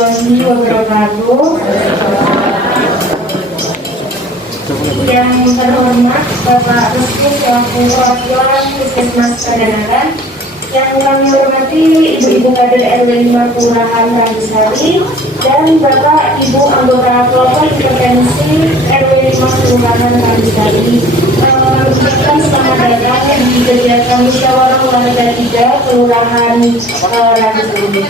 warahmatullahi wabarakatuh. Yang terhormat Bapak Restu selaku Perwakilan Puskesmas Pandanaran, yang kami hormati Ibu-Ibu Kader RW 5 Kelurahan Randusari dan Bapak Ibu anggota kelompok intervensi RW 5 Kelurahan Randusari. Mengucapkan selamat datang di kegiatan musyawarah warga 3 Kelurahan Randusari.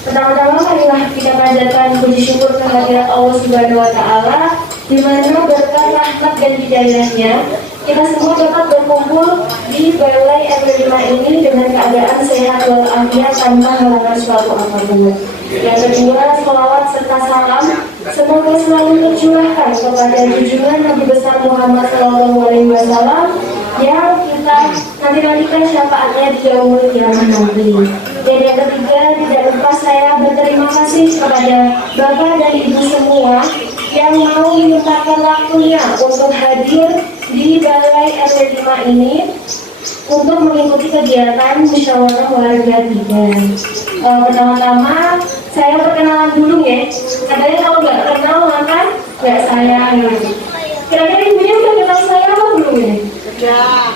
Pertama-tama marilah kita panjatkan puji syukur kehadirat Allah Subhanahu wa Ta'ala, di mana berkat rahmat dan hidayahnya kita semua dapat berkumpul di balai RW 5 ini dengan keadaan sehat walafiat tanpa halangan suatu apapun. Yang kedua, selawat serta salam semoga selalu tercurahkan kepada junjungan Nabi besar Muhammad SAW yang kita nanti-nantikan syafaatnya di yaumul qiyamah nanti. Dan yang ketiga, tidak lupa saya berterima kasih kepada Bapak dan Ibu semua yang mau menyempatkan waktunya untuk hadir di balai RW 5 ini untuk mengikuti kegiatan musyawarah warga 3. Pertama-tama saya perkenalan dulu ya. Katanya kalau nggak kenal maka nggak sayang. Kira-kira ibunya udah kenal saya apa belum ya? Sudah.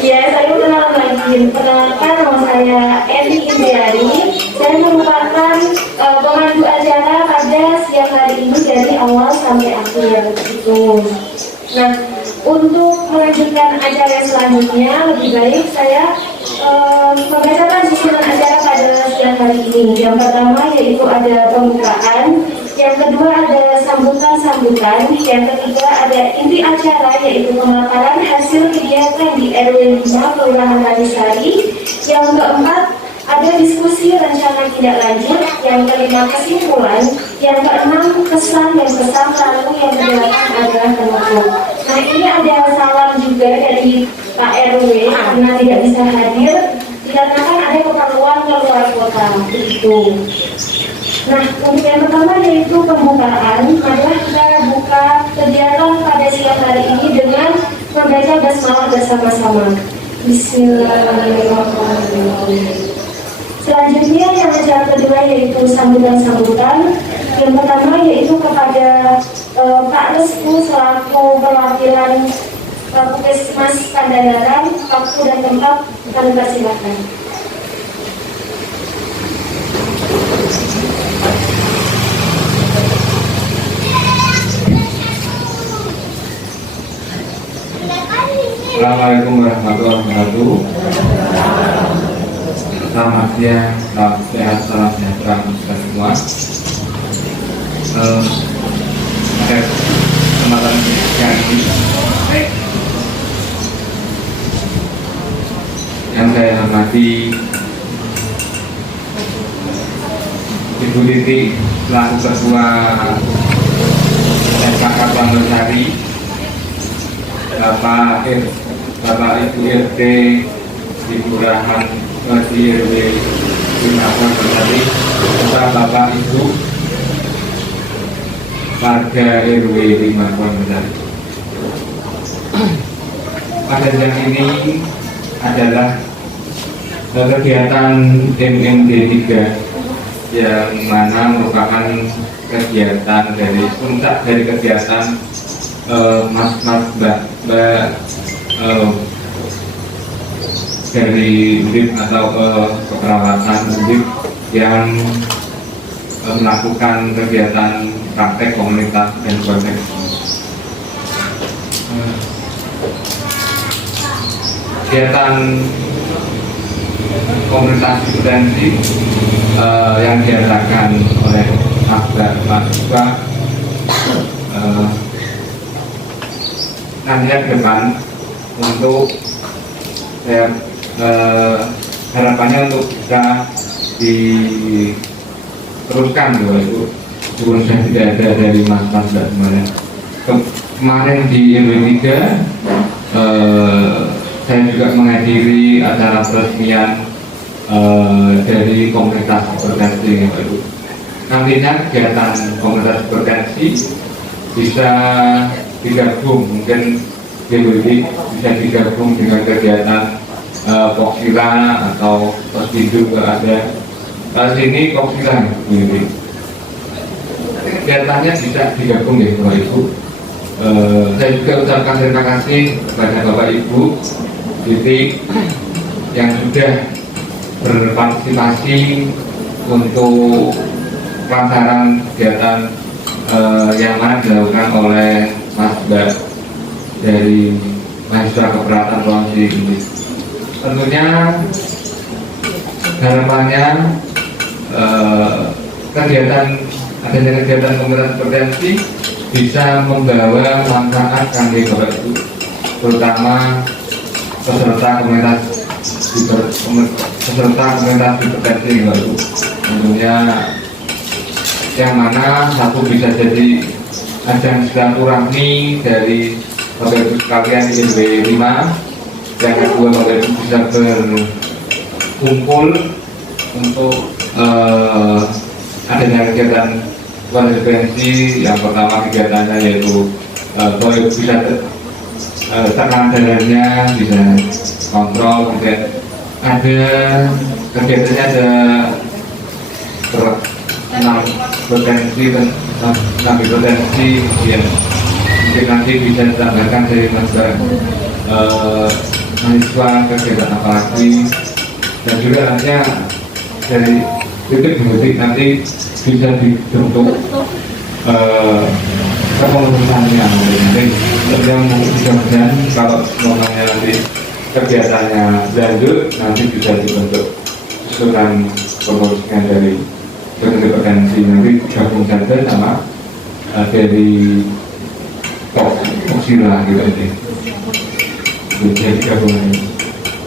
Ya, saya kenalan lagi. Perkenalkan, nama saya Eni Indriani. Saya merupakan pemandu acara pada siang hari ini dari awal sampai akhir itu. Nah, untuk melanjutkan acara selanjutnya, lebih baik saya membacakan susunan acara pada siang hari ini. Yang pertama yaitu ada pembukaan, yang kedua ada sambutan-sambutan, yang ketiga ada inti acara yaitu pemaparan hasil kegiatan di RW 5 Kelurahan Randusari, yang keempat ada diskusi rencana tindak lanjut, yang kelima kesimpulan, yang keenam kesan dan pesan, lalu yang kedelapan adalah penutup. Nah, ini ada salam juga dari Pak RW karena tidak bisa hadir dikarenakan ada keperluan keluar kota itu. Nah, untuk yang pertama yaitu pembukaan. Marilah kita buka kegiatan pada siang hari ini dengan membaca basmalah bersama-sama. Bismillahirrahmanirrahim. Selanjutnya yang acara kedua yaitu sambutan-sambutan. Yang pertama yaitu kepada Pak Restu selaku perwakilan Puskesmas Pandanaran. Waktu dan tempat kami persilakan. Assalamualaikum warahmatullahi wabarakatuh. Selamat siang, salam sehat, salam sejahtera untuk kita semua. Pada kesempatan siang ini yang saya hormati Ibu Titi selaku Ketua SKK Randusari, Bapak Ibu RT di Kelurahan RW 5 Randusari, serta Bapak Ibu warga RW 5 Randusari. Pada siang ini adalah kegiatan MMD 3 yang mana merupakan kegiatan dari puncak dari kegiatan Mbak dari UNDIP atau keperawatan UNDIP yang melakukan kegiatan praktek komunitas dan konteks. Kegiatan komunitas potensi yang diadakan oleh mahasiswa nantinya ke depan untuk harapannya untuk bisa diteruskan itu sudah tidak ada dari mas-mas sebenarnya. Kemarin di RW 3 saya juga menghadiri acara peresmian dari komunitas berganti. Nantinya kegiatan komunitas berganti bisa digabung, mungkin GWB bisa digabung dengan kegiatan Poksila atau Postindu juga ada sini Koksilah ini. Kegiatannya bisa digabung ya Bapak Ibu. Saya juga ucapkan terima kasih kepada Bapak Ibu titik yang sudah berpartisipasi untuk pelaksanaan kegiatan yang mana dilakukan oleh Mas Mbak dari mahasiswa keberatan Sulawesi ini. Tentunya harapannya adanya kegiatan komunitas kompetensi bisa membawa manfaat bagi Bapak Ibu, terutama peserta komunitas kompetensi Bapak Ibu. Tentunya yang mana satu bisa jadi ajang silaturahmi dari Bapak Ibu sekalian di LW 5, yang kedua Bapak Ibu bisa berkumpul untuk adanya kegiatan konferensi. Yang pertama kegiatannya yaitu Bapak Ibu bisa tekanan darahnya bisa kontrol, kemudian ada kegiatannya ada 6 potensi dan 6 potensi yang mungkin nanti bisa ditambahkan dari mahasiswa kegiatan apa lagi, dan juga nantinya dari titik nanti bisa dibentuk kepengurusannya. Jadi mudah-mudahan kalau semuanya nanti kegiatannya lanjut nanti bisa dibentuk susunan pengurusnya dari potensi nanti gabung saja sama dari Koksilah gitu aja. Jadi gabungan.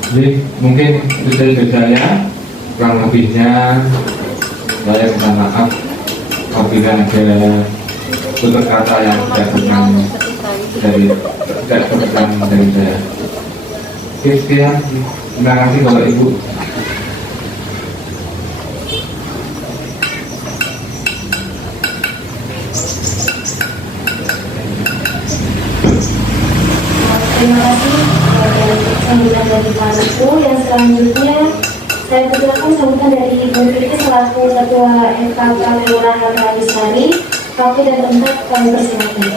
Jadi mungkin itu dari saya, kurang lebihnya saya minta maaf apabila ada tutur kata yang tidak berkenan dari saya. Oke, sekian. Terima kasih Bapak Ibu. Terima kasih sambutan dari Pak Ibu. Yang selanjutnya saya persilakan sambutan dari Ibu Vicky selaku Ketua FKK Kelurahan Rawisari. Waktu dan tempat kami persilakan.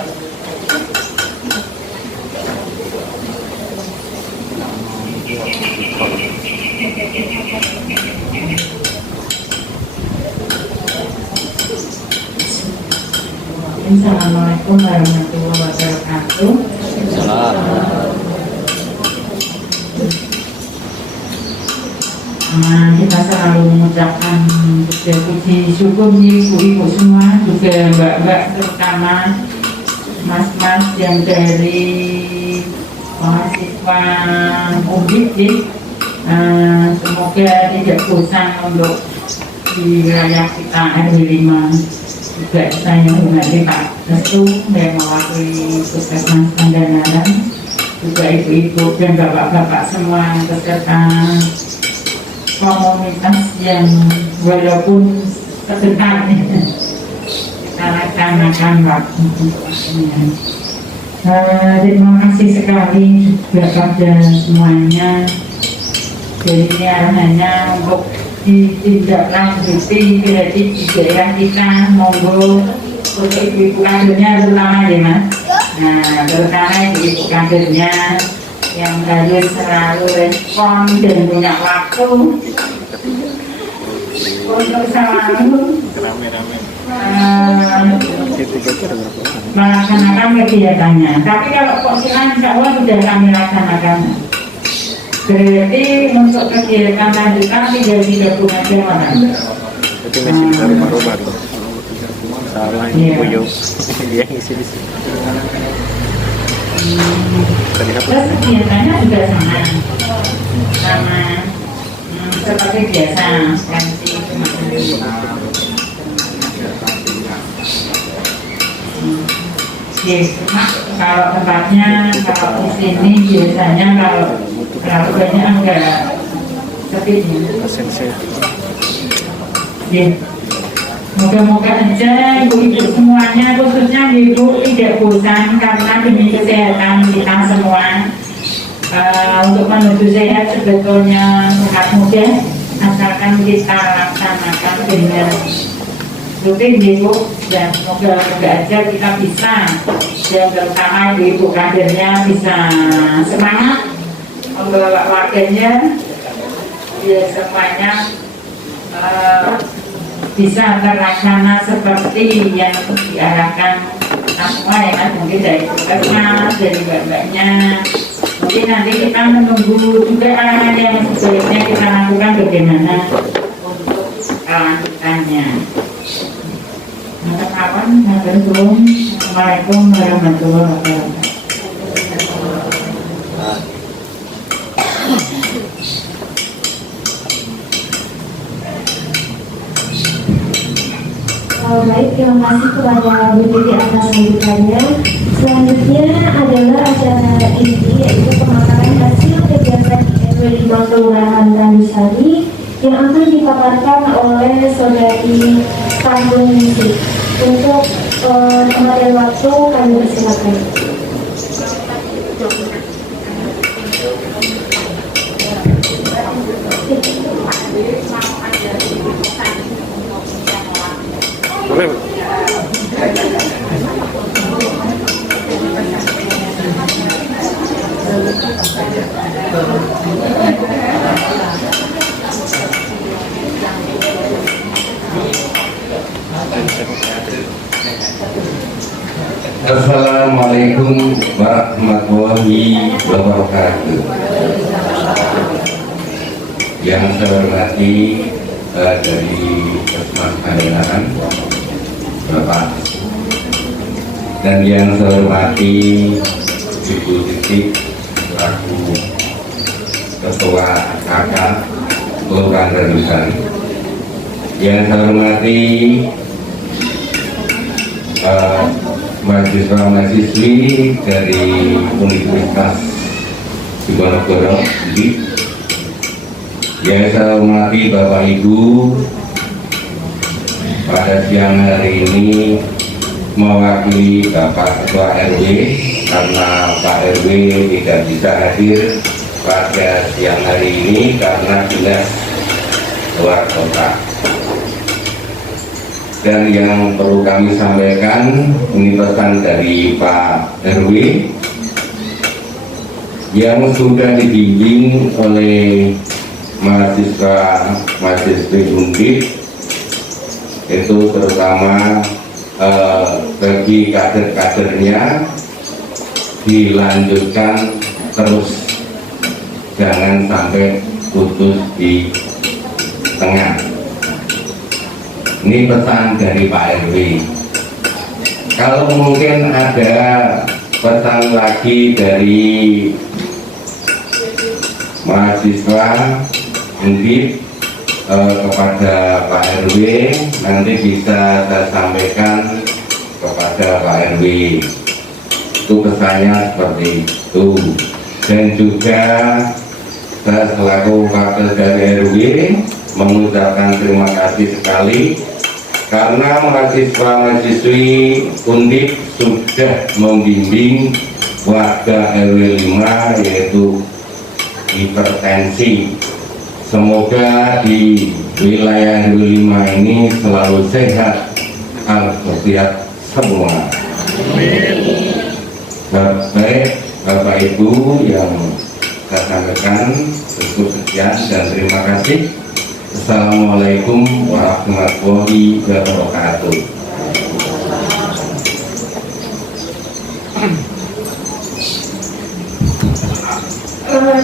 Assalamualaikum warahmatullahi wabarakatuh. Kita selalu mengucapkan puji syukur ibu-ibu semua, juga mbak-mbak, terutama mas-mas yang dari mahasiswa UBIT. Semoga tidak bosan untuk di wilayah kita RW 5. Juga saya hormati Pak Restu yang mewakili Puskesmas Pandanaran, juga ibu-ibu dan bapak-bapak semua peserta komunitas yang walaupun sebentar kita laksanakan waktu. Terima kasih sekali juga pada semuanya. Jadi ini hanya untuk ditindaklanjuti berarti di daerah kita, monggo untuk ibu-ibu kadernya terutama ya Mas. Nah, terutama ibu-ibu kadernya yang harus selalu respon dan punya waktu untuk selalu melaksanakan kegiatannya. Tapi kalau Koksilah insya Allah sudah kami laksanakan. Berarti untuk kegiatan lanjutan tinggal digabung aja Mas. Itu masih bisa rubah tuh. Salah ini Boyo. Dia ngisi di sini. Terus kegiatannya juga sama seperti biasa, pensi kalau tempatnya kalau di sini biasanya kalau banyak enggak sepi. Moga-moga aja ibu-ibu semuanya, khususnya ibu tidak bosan karena demi kesehatan kita semua. Untuk menuju sehat sebetulnya sangat mudah, asalkan kita laksanakan dengan rutin Ibu, dan semoga aja kita bisa, yang terutama Ibu kadernya bisa semangat membawa warganya ya semuanya bisa terlaksana seperti yang diarahkan semua ya kan, mungkin dari puskesmas, dari mbak-mbaknya. Mungkin nanti kita menunggu juga hal-hal yang sebaiknya kita lakukan bagaimana untuk kelanjutannya. Assalamualaikum warahmatullahi wabarakatuh. Baik, terima kasih kepada Bu Titi atas sambutannya. Selanjutnya adalah acara inti, yaitu pemaparan hasil kegiatan RW 5 Kelurahan Randusari yang akan dipaparkan oleh Saudari Kandung Ningsih. Untuk kemarin waktu kami persilakan. Boleh. Assalamualaikum warahmatullahi wabarakatuh. Yang saya hormati dari Puskesmas Pandenaran Bapak, dan yang saya hormati Ibu Titi selaku Ketua KK Kelurahan Randusari. Yang saya hormati mahasiswa-mahasiswi dari Universitas Diponegoro. Yang saya hormati Bapak Ibu, pada siang hari ini mewakili Bapak Ketua RW karena Pak RW tidak bisa hadir pada siang hari ini karena dinas luar kota. Dan yang perlu kami sampaikan, ini pesan dari Pak RW yang sudah dibimbing oleh mahasiswi Undip, itu terutama bagi kader-kadernya dilanjutkan terus, jangan sampai putus di tengah. Ini pesan dari Pak RW. Kalau mungkin ada pesan lagi dari mahasiswa Undip kepada Pak RW, nanti bisa saya sampaikan kepada Pak RW. Itu pesannya seperti itu. Dan juga saya selaku wakil dari RW mengucapkan terima kasih sekali karena mahasiswa-mahasiswi Undip sudah membimbing warga RW 5 yaitu hipertensi. Semoga di wilayah RW 5 ini selalu sehat walafiat semua. Baik Bapak Ibu yang saya sampaikan, cukup sekian dan terima kasih. Assalamualaikum warahmatullahi wabarakatuh.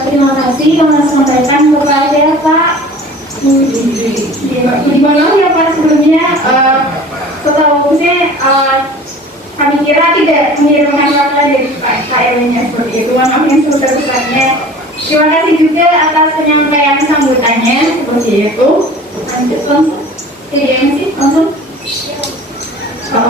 Terima kasih yang saya sampaikan kepada Pak Gimana ya Pak, sebelumnya setahu saya kami kira tidak mengirimkan wakil dari Pak RW-nya seperti itu. Maaf yang sebesar-besarnya. Terima kasih juga atas penyampaian sambutannya seperti itu. Lanjut langsung. Sih langsung.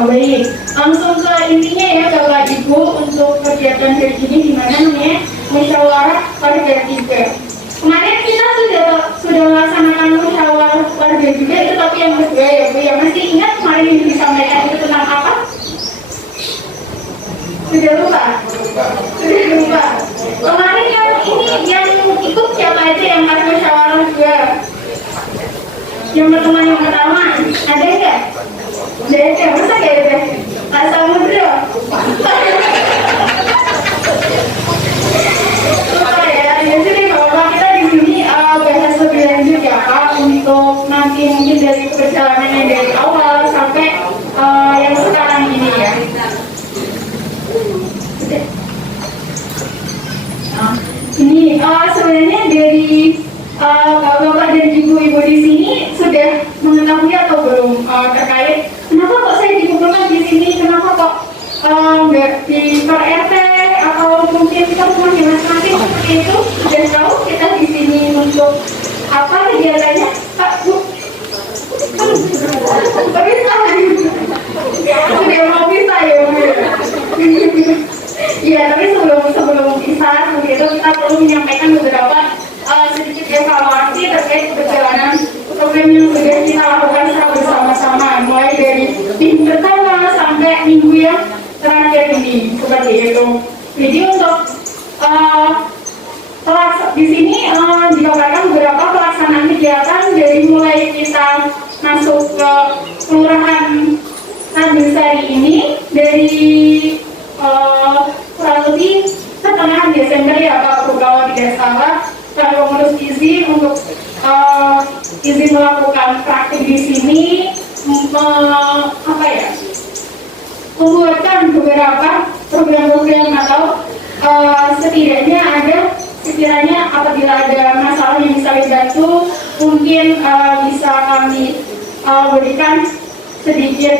Baik. Langsung ke intinya ya Bapak Ibu, untuk kegiatan hari ini di mana namanya musyawarah warga 3. Kemarin kita sudah melaksanakan musyawarah warga juga, itu tapi yang kedua ya Bu. Ya masih ingat kemarin yang disampaikan itu tentang apa? Sudah lupa? Sudah lupa. Kemarin yang ini yang ikut siapa aja yang pas musyawarah juga? Yang pertama ada nggak? Ada, masa kayak ada? Asal muda. Jadi bahwa kita di sini bahas lebih lanjut ya Kak, untuk nanti mungkin dari perjalanan yang dari awal sampai yang sekarang ini ya. Ini sebenarnya dari bapak dan ibu-ibu di sini sudah mengetahui atau belum terkait kenapa kok saya dikumpulkan di sini, kenapa kok nggak di per RT atau mungkin kita rumah masing-masing seperti itu, sudah tahu kita di sini untuk apa kegiatannya Pak Bu? Tapi sudah mau bisa ya Bu. Iya, tapi sebelum bisa begitu kita perlu menyampaikan beberapa sedikit evaluasi terkait perjalanan program yang sudah kita lakukan secara bersama-sama, mulai dari minggu pertama sampai minggu yang terakhir ini seperti itu. Jadi untuk di sini dipaparkan beberapa pelaksanaan kegiatan dari mulai kita masuk ke kelurahan Tanjung Sari ini dari kurang lebih pertengahan Desember ya Pak Pur, kalau tidak salah, kami mengurus izin untuk izin melakukan praktik di sini, membuatkan beberapa program-program atau setidaknya ada sekiranya apabila ada masalah yang bisa dibantu, mungkin bisa kami berikan sedikit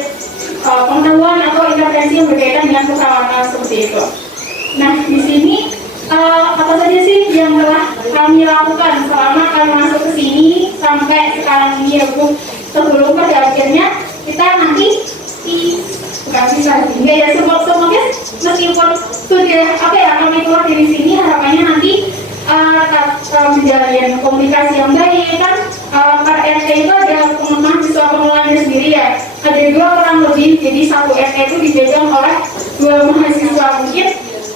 pengetahuan atau intervensi yang berkaitan dengan perawatan seperti itu. Nah, di sini apa saja sih yang telah kami lakukan selama kami masuk ke sini sampai sekarang ini ya Bu, sebelum pada akhirnya kita nanti bukan bisa hingga ya semoga meskipun sudah kami keluar dari sini, harapannya nanti menjalin komunikasi yang baik kan. Per RT itu ada pengelolaan sendiri ya, ada 2 orang lebih, jadi 1 RT itu dipegang oleh 2 mahasiswa. Mungkin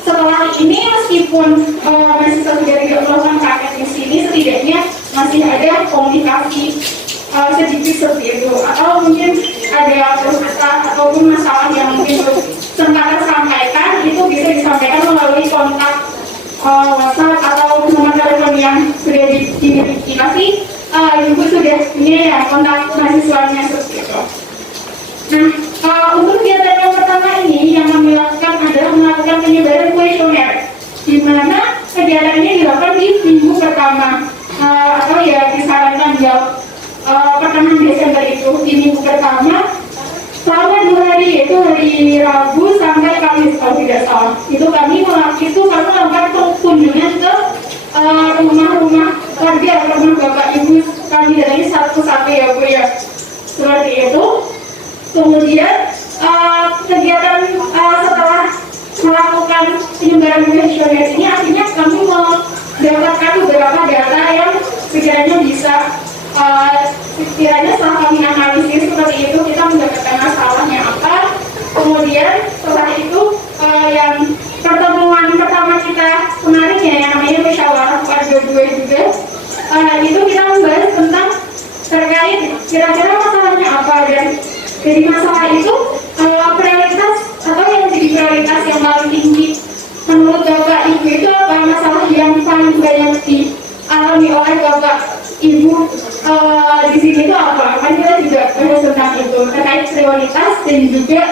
setelah ini meskipun mahasiswa sudah tidak melakukan praktek di sini, setidaknya masih ada komunikasi sedikit seperti itu, atau mungkin ada permasalahan ataupun masalah yang mungkin sempat tersampaikan, itu bisa disampaikan melalui kontak WhatsApp atau nomor telepon yang sudah dimiliki. Pasti ibu sudah ini ya kontak mahasiswanya seperti itu. Nah, untuk kegiatan yang pertama ini yang kami lakukan adalah melakukan penyebaran kuesioner, di mana kegiatan ini dilakukan di minggu pertama atau ya disarankan pertengahan Desember itu di minggu pertama selama 2 hari, yaitu hari Rabu sampai Kamis kalau tidak salah. Itu kami melakukan kunjungan ke rumah-rumah warga, rumah bapak ibu kami dari satu-satu ya Bu ya, seperti itu. Kemudian kegiatan setelah melakukan penyebaran kuesioner ini, akhirnya kami mendapatkan beberapa data yang sekiranya bisa setelah kami analisis seperti itu, kita mendapatkan masalahnya apa. Kemudian setelah itu yang pertemuan pertama kita kemarin ya, yang namanya musyawarah warga 2 juga, itu kita membahas tentang terkait kira-kira masalahnya apa, dan dari masalah itu prioritas atau yang menjadi prioritas yang paling tinggi menurut bapak ibu itu apa, masalah yang paling banyak dialami oleh bapak ibu di sini itu apa. Kan kita juga bahas tentang itu terkait prioritas dan juga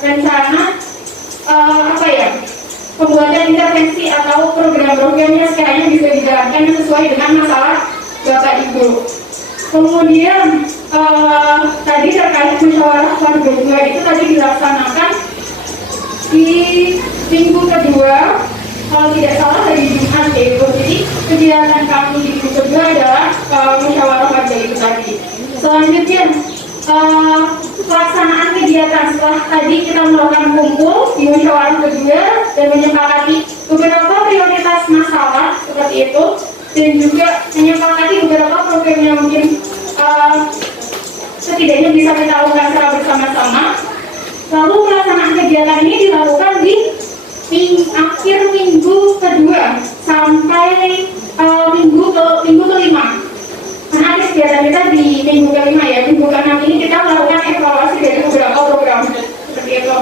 rencana pembuatan intervensi atau program-program yang sekiranya bisa dijalankan sesuai dengan masalah bapak ibu. Kemudian tadi terkait musyawarah warga 2 itu tadi dilaksanakan di minggu kedua, kalau tidak salah hari Jumat ya Ibu. Jadi kegiatan kami di minggu kedua adalah musyawarah warga itu tadi. Selanjutnya pelaksanaan kegiatan setelah tadi kita melakukan kumpul di musyawarah kedua dan menyepakati beberapa prioritas masalah seperti itu, dan juga menyepakati beberapa program yang mungkin setidaknya bisa kita lakukan secara bersama-sama. Lalu pelaksanaan kegiatan ini dilakukan di akhir minggu kedua sampai minggu kelima Nah, kegiatan kita di minggu kelima ya, minggu keenam ini kita melakukan evaluasi dari beberapa program seperti itu.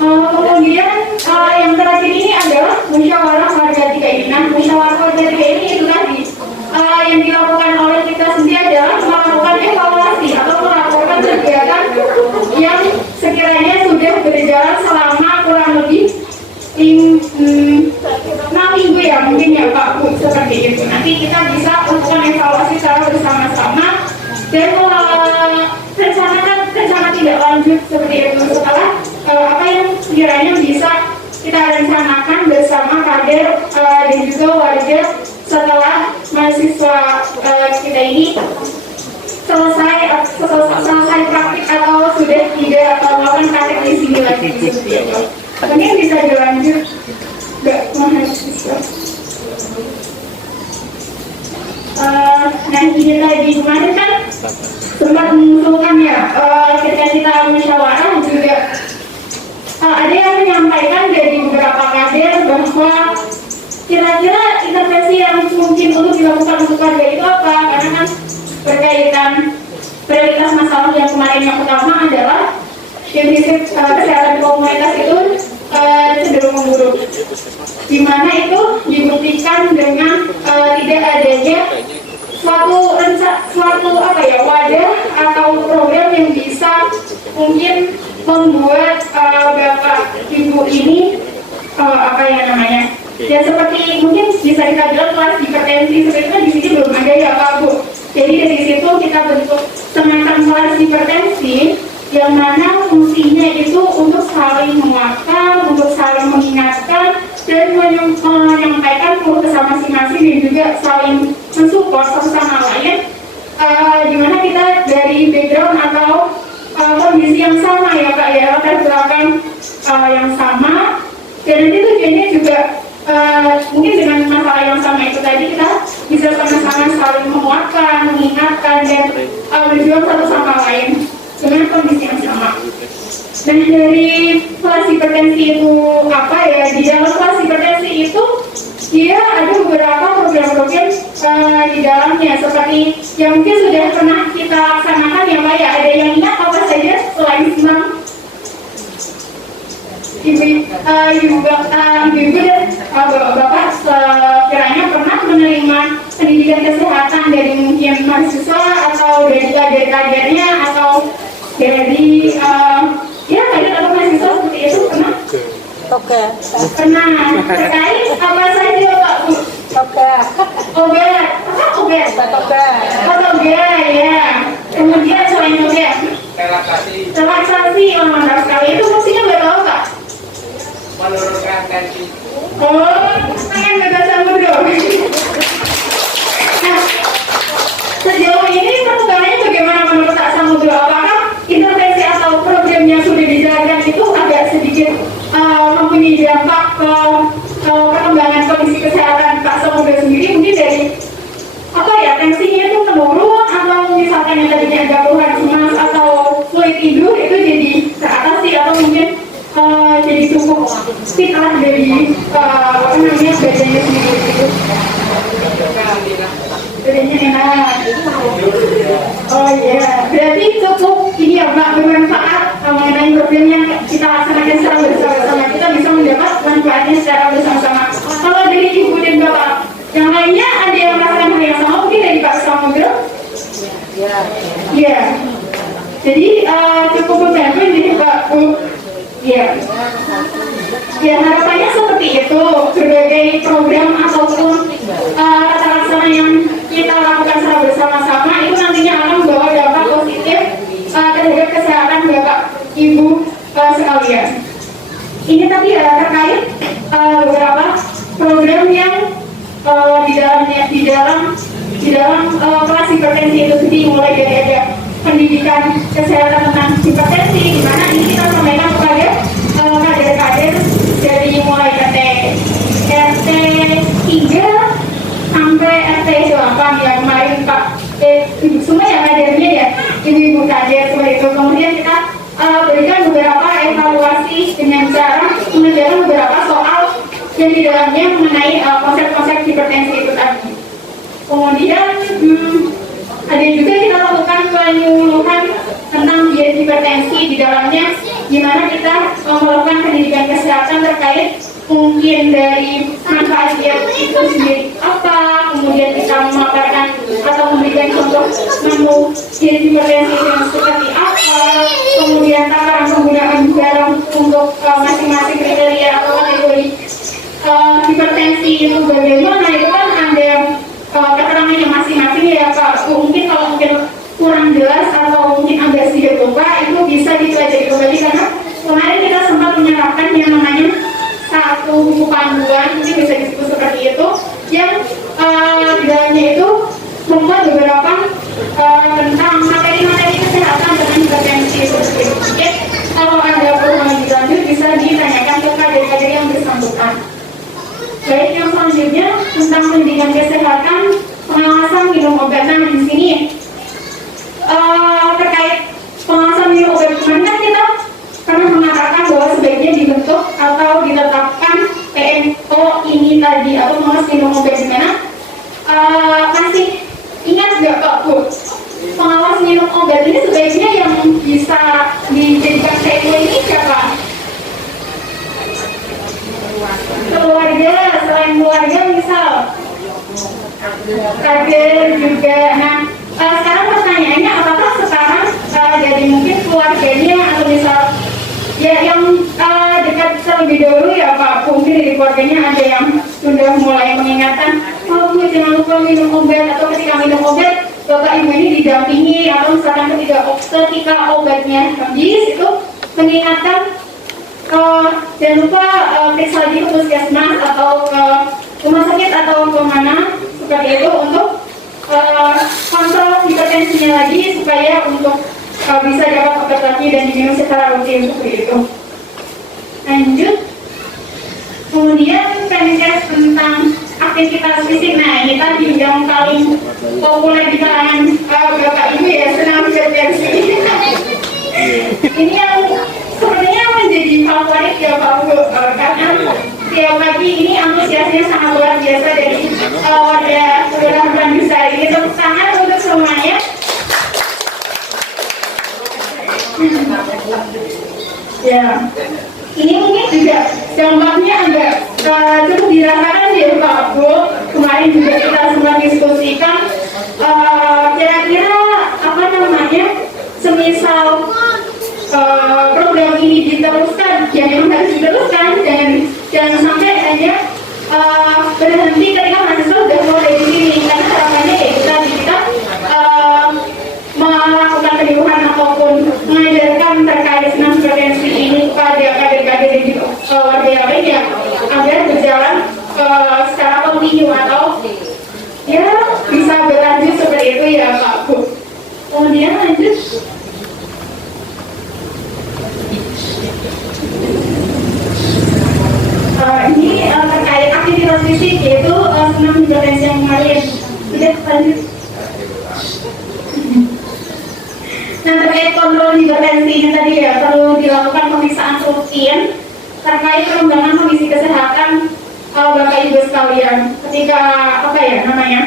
Kemudian yang terakhir ini adalah musyawarah warga tiga ini. Nah, musyawarah warga tiga ini itu tadi yang dilakukan oleh kita sendiri adalah melakukan evaluasi atau melaporkan kegiatan yang sekiranya sudah berjalan selama kurang lebih 6 minggu ya mungkin ya Pak Bu, seperti itu. Nanti kita bisa lakukan evaluasi secara bersama-sama dan rencana tidak lanjut seperti itu setelah apa yang sekiranya bisa kita rencanakan bersama kader dan juga warga setelah mahasiswa kita ini selesai praktik atau sudah tidak melakukan praktik di sini lagi. Mungkin bisa dilanjut nggak mahasiswa. Nah ini tadi kemarin kan sempat mengusulkan ya ketika kita musyawarah juga ada yang menyampaikan dari beberapa kader bahwa kira-kira intervensi yang mungkin untuk dilakukan untuk warga itu apa, karena kan berkaitan prioritas masalah yang kemarin yang pertama adalah defisit kesehatan komunitas itu cenderung memburuk, di mana itu dibuktikan dengan tidak adanya suatu wadah atau program yang bisa mungkin membuat bapak ibu ini ya seperti mungkin bisa kita bilang kelas hipertensi seperti itu di sini belum ada ya Pak Bu. Jadi dari situ kita bentuk semacam kelas hipertensi yang mana fungsinya itu untuk saling menguatkan, untuk saling mengingatkan dan menyampaikan keluh kesah masing-masing dan juga saling mensupport satu sama lain. Dimana kita dari background atau kondisi yang sama ya Pak ya, latar belakang yang sama, dan nanti tujuannya juga mungkin dengan masalah yang sama itu tadi kita bisa sama-sama saling menguatkan, mengingatkan dan berjuang satu sama lain dengan kondisi yang sama. Dan dari kelas hipertensi itu apa ya, di dalam kelas hipertensi itu dia ada beberapa program-program di dalamnya seperti yang mungkin sudah pernah kita laksanakan ya Pak ya. Ada yang ingat apa saja selain senam? Ibu-ibu dan bapak-bapak sekiranya pernah menerima pendidikan kesehatan dari mungkin mahasiswa atau dari kader-kadernya atau dari ya kader atau mahasiswa seperti itu pernah? Oke. Pernah terkait apa saja Pak Bu? Obat ya. Kemudian selain obat relaksasi mantap sekali. Itu fungsinya nggak tahu Kak? Menurunkan tensi. Pengen bebasan berdua. Nah, sejauh ini perkembangannya bagaimana menurut Kak Samudro? Apakah intervensi atau program yang sudah dijalankan itu agak sedikit mempunyai dampak ke perkembangan kondisi kesehatan Kak Samudro sendiri? Mungkin dari tensinya itu menurun atau misalkan yang tadinya agak keluhan cemas atau sulit tidur itu jadi teratasi atau mungkin jadi cukup fit lah dari badannya sendiri gitu. Badannya enak. Oh iya, berarti cukup ini ya Mbak, bermanfaat mengenai program yang kita laksanakan secara bersama-sama, kita bisa mendapat manfaatnya secara bersama-sama. Kalau dari Ibu dan Bapak yang lainnya ada yang merasakan hal yang sama, mungkin dari Pak Samudro? Ya. Jadi cukup membantu ini Pak Bu. Ya, harapannya seperti itu. Berbagai program ataupun tata laksana yang kita lakukan secara bersama-sama itu nantinya akan membawa dampak positif terhadap kesehatan Bapak Ibu sekalian. Ini tadi terkait beberapa program yang di dalam kelas hipertensi itu sendiri, mulai dari ada pendidikan kesehatan tentang hipertensi, di mana ini kita sampaikan kepada kader-kader dari mulai RT 3 sampai RT 8 yang kemarin Pak Ibu semua ya kadernya ya, ibu-ibu kader seperti itu. Kemudian kita berikan beberapa evaluasi dengan cara mengerjakan beberapa soal yang di dalamnya mengenai konsep-konsep hipertensi itu tadi. Kemudian hipertensi di dalamnya, gimana kita melakukan pendidikan kesehatan terkait mungkin dari manfaat diet itu sendiri apa, kemudian kita memaparkan atau memberikan contoh menu diet hipertensi yang seperti apa, kemudian takaran penggunaan garam untuk masing-masing kriteria atau kategori hipertensi itu bagaimana, itu kan ada keterangannya masing-masing ya Pak. Mungkin kalau mungkin kurang jelas atau mungkin agak sedikit lupa, itu bisa dipelajari kembali karena kemarin kita sempat menyerahkan yang namanya satu buku panduan, mungkin bisa disebut seperti itu, yang di dalamnya itu membuat beberapa tentang materi-materi kesehatan dengan hipertensi seperti itu. Oke, kalau ada perlu lebih lanjut bisa ditanyakan ke kader-kader yang bersangkutan. Baik, yang selanjutnya tentang pendidikan kesehatan pengawasan minum obat. Nah, di sini terkait pengawasan minum obat, mana kita pernah mengatakan bahwa sebaiknya dibentuk atau ditetapkan PMO ini tadi atau pengawas minum obat di mana? Masih ingat nggak Pak Bu? Pengawas minum obat ini sebaiknya yang bisa dijadikan PMO ini siapa? Keluarga, selain keluarga misal kader juga. Nah, sekarang pertanyaannya apakah sekarang dari mungkin keluarganya atau misal ya yang dekat terlebih dahulu ya Pak, mungkin dari keluarganya ada yang sudah mulai mengingatkan, oh Bu jangan lupa minum obat, atau ketika minum obat Bapak Ibu ini didampingi, atau misalkan ketika obatnya habis itu mengingatkan jangan lupa periksa lagi ke puskesmas atau ke rumah sakit atau ke mana seperti itu untuk kontrol hipertensinya lagi supaya untuk bisa dapat obat lagi dan diminum secara rutin seperti itu. Lanjut, kemudian Kemenkes tentang aktivitas fisik. Nah ini tadi yang paling populer di kalangan Bapak Ibu ya, senam hipertensi. Ini yang sepertinya menjadi favorit ya Pak Bu, karena tiap pagi ini antusiasnya sangat luar biasa dari wadah Kelurahan Desa ini. Tepuk tangan untuk semuanya. Ya, ini mungkin juga dampaknya agak cukup dirasakan ya Pak Bu. Kemarin juga kita sempat diskusikan kira-kira apa namanya, semisal program ini diteruskan, ya memang harus diteruskan, jangan sampai hanya berhenti ketika mahasiswa sudah mulai di sini, karena harapannya ya kita melakukan penyuluhan ataupun mengajarkan terkait senam hipertensi ini kepada kader-kader dan juga warga yang lainnya agar berjalan secara kontinu atau ya bisa berlanjut seperti itu ya Pak Bu. Kemudian lanjut. Ini terkait aktivitas fisik, yaitu senam hipertensi yang kemarin. Sudah lanjut. Nah terkait kontrol hipertensi ini tadi ya, perlu dilakukan pemeriksaan rutin terkait pengembangan kondisi kesehatan Bapak Ibu sekalian. Ketika apa ya namanya,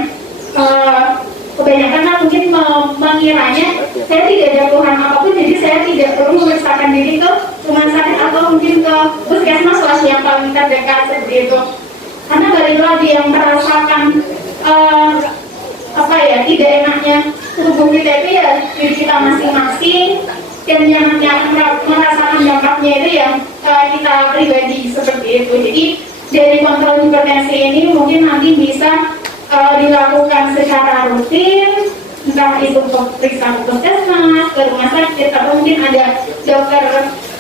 kebanyakan kan mungkin mengiranya saya tidak ada keluhan apapun, jadi saya tidak perlu memeriksakan diri ke rumah sakit atau mungkin ke puskesmas yang paling terdekat seperti itu. Karena balik lagi yang merasakan apa ya tidak enaknya tubuh kita itu ya diri kita masing-masing, dan yang merasakan dampaknya itu yang kita pribadi seperti itu. Jadi dari kontrol hipertensi ini mungkin nanti bisa dilakukan secara rutin, entah itu periksa ke puskesmas, ke rumah sakit, atau mungkin ada dokter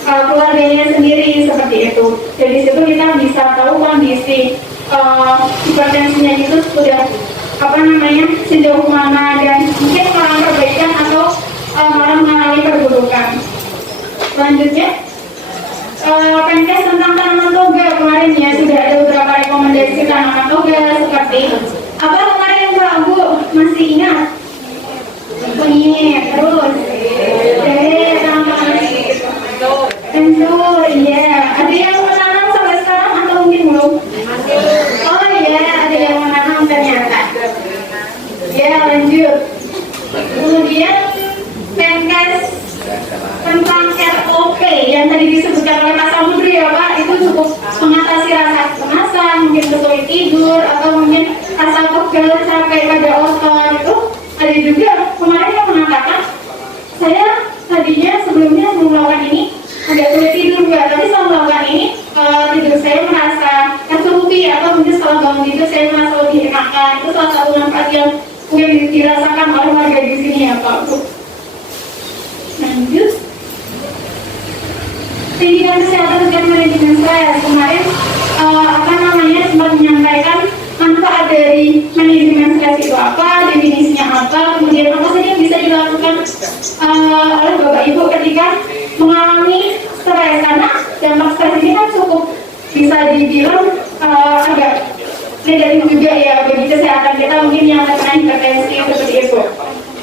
keluarganya sendiri seperti itu. Dari situ kita bisa tahu kondisi hipertensinya itu sudah apa namanya sejauh mana dan mungkin mengalami perbaikan atau malah mengalami perburukan. Selanjutnya Kemenkes tentang tanaman toga kemarin ya, sudah ada beberapa rekomendasi tanaman toga seperti apa kemarin Pak Bu masih ingat? Kunyit, terus tanaman Enzur, iya. Ada yang menanam sampai sekarang atau mungkin belum? Oh iya, ada yang menanam ternyata. Ya lanjut. Kemudian Kemenkes tentang jangan sampai pada otot itu. Ada juga kemarin yang mengatakan, saya tadinya sebelumnya melakukan ini agak sulit tidur juga, tapi setelah melakukan ini tidur saya merasa tercukupi, atau mungkin setelah bangun tidur saya merasa lebih enakan. Itu salah satu manfaat yang mungkin dirasakan oleh warga di sini ya Pak Bu. Lanjut, pendidikan kesehatan dan manajemen stres. Kemarin sempat menyampaikan manfaat dari manajemen stres itu apa, definisinya apa, kemudian apa saja yang bisa dilakukan oleh Bapak Ibu ketika mengalami stres, karena dampak stres ini kan cukup bisa dibilang agak negatif juga ya bagi kesehatan kita, mungkin yang terkena hipertensi seperti itu.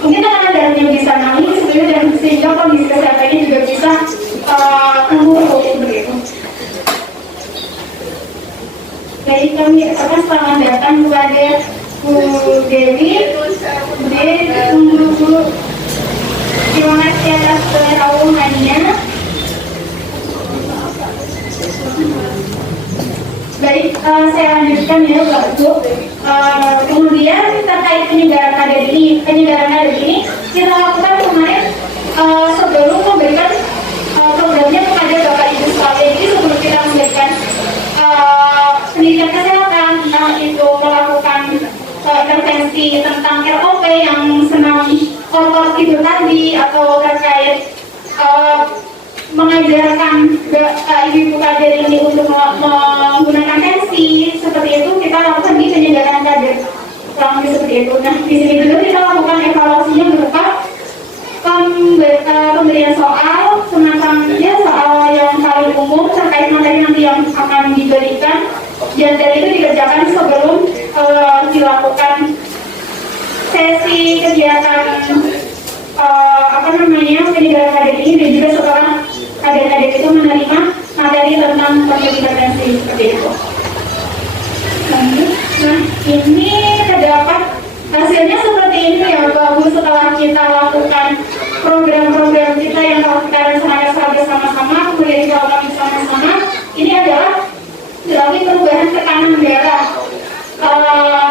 Mungkin tekanan darahnya bisa naik dan sehingga kondisi kesehatannya juga bisa menurun begitu. Baik, kami selamat datang kepada Bu Dewi. Terima kasih atas kehadirannya. Baik, saya lanjutkan ya Pak Bu. Kemudian terkait penyegaran kader ini, kita lakukan kemarin sebelum memberikan programnya kepada Bapak Ibu sekalian. Jadi sebelum kita memberikan pendidikan kesehatan, tentang itu melakukan intervensi tentang ROP yang senam otot itu tadi, atau terkait mengajarkan ibu-ibu kader ini untuk menggunakan tensi seperti itu, kita lakukan di penyegaran kader kurang lebih seperti itu. Nah, di sini dulu kita lakukan evaluasinya berupa pemberian soal semacam ya, soal yang paling umum terkait materi nanti yang akan diberikan, dan dari itu dikerjakan sebelum dilakukan sesi kegiatan penyegaran kader ini, dan juga setelah kader-kader itu menerima materi tentang kompetensi seperti itu. Nah, ini terdapat hasilnya seperti ini ya Pak Bu. Setelah kita lakukan program-program kita yang telah kita rencanakan bersama-sama, kemudian kita lakukan bersama-sama, ini adalah dilakukan perubahan tekanan darah.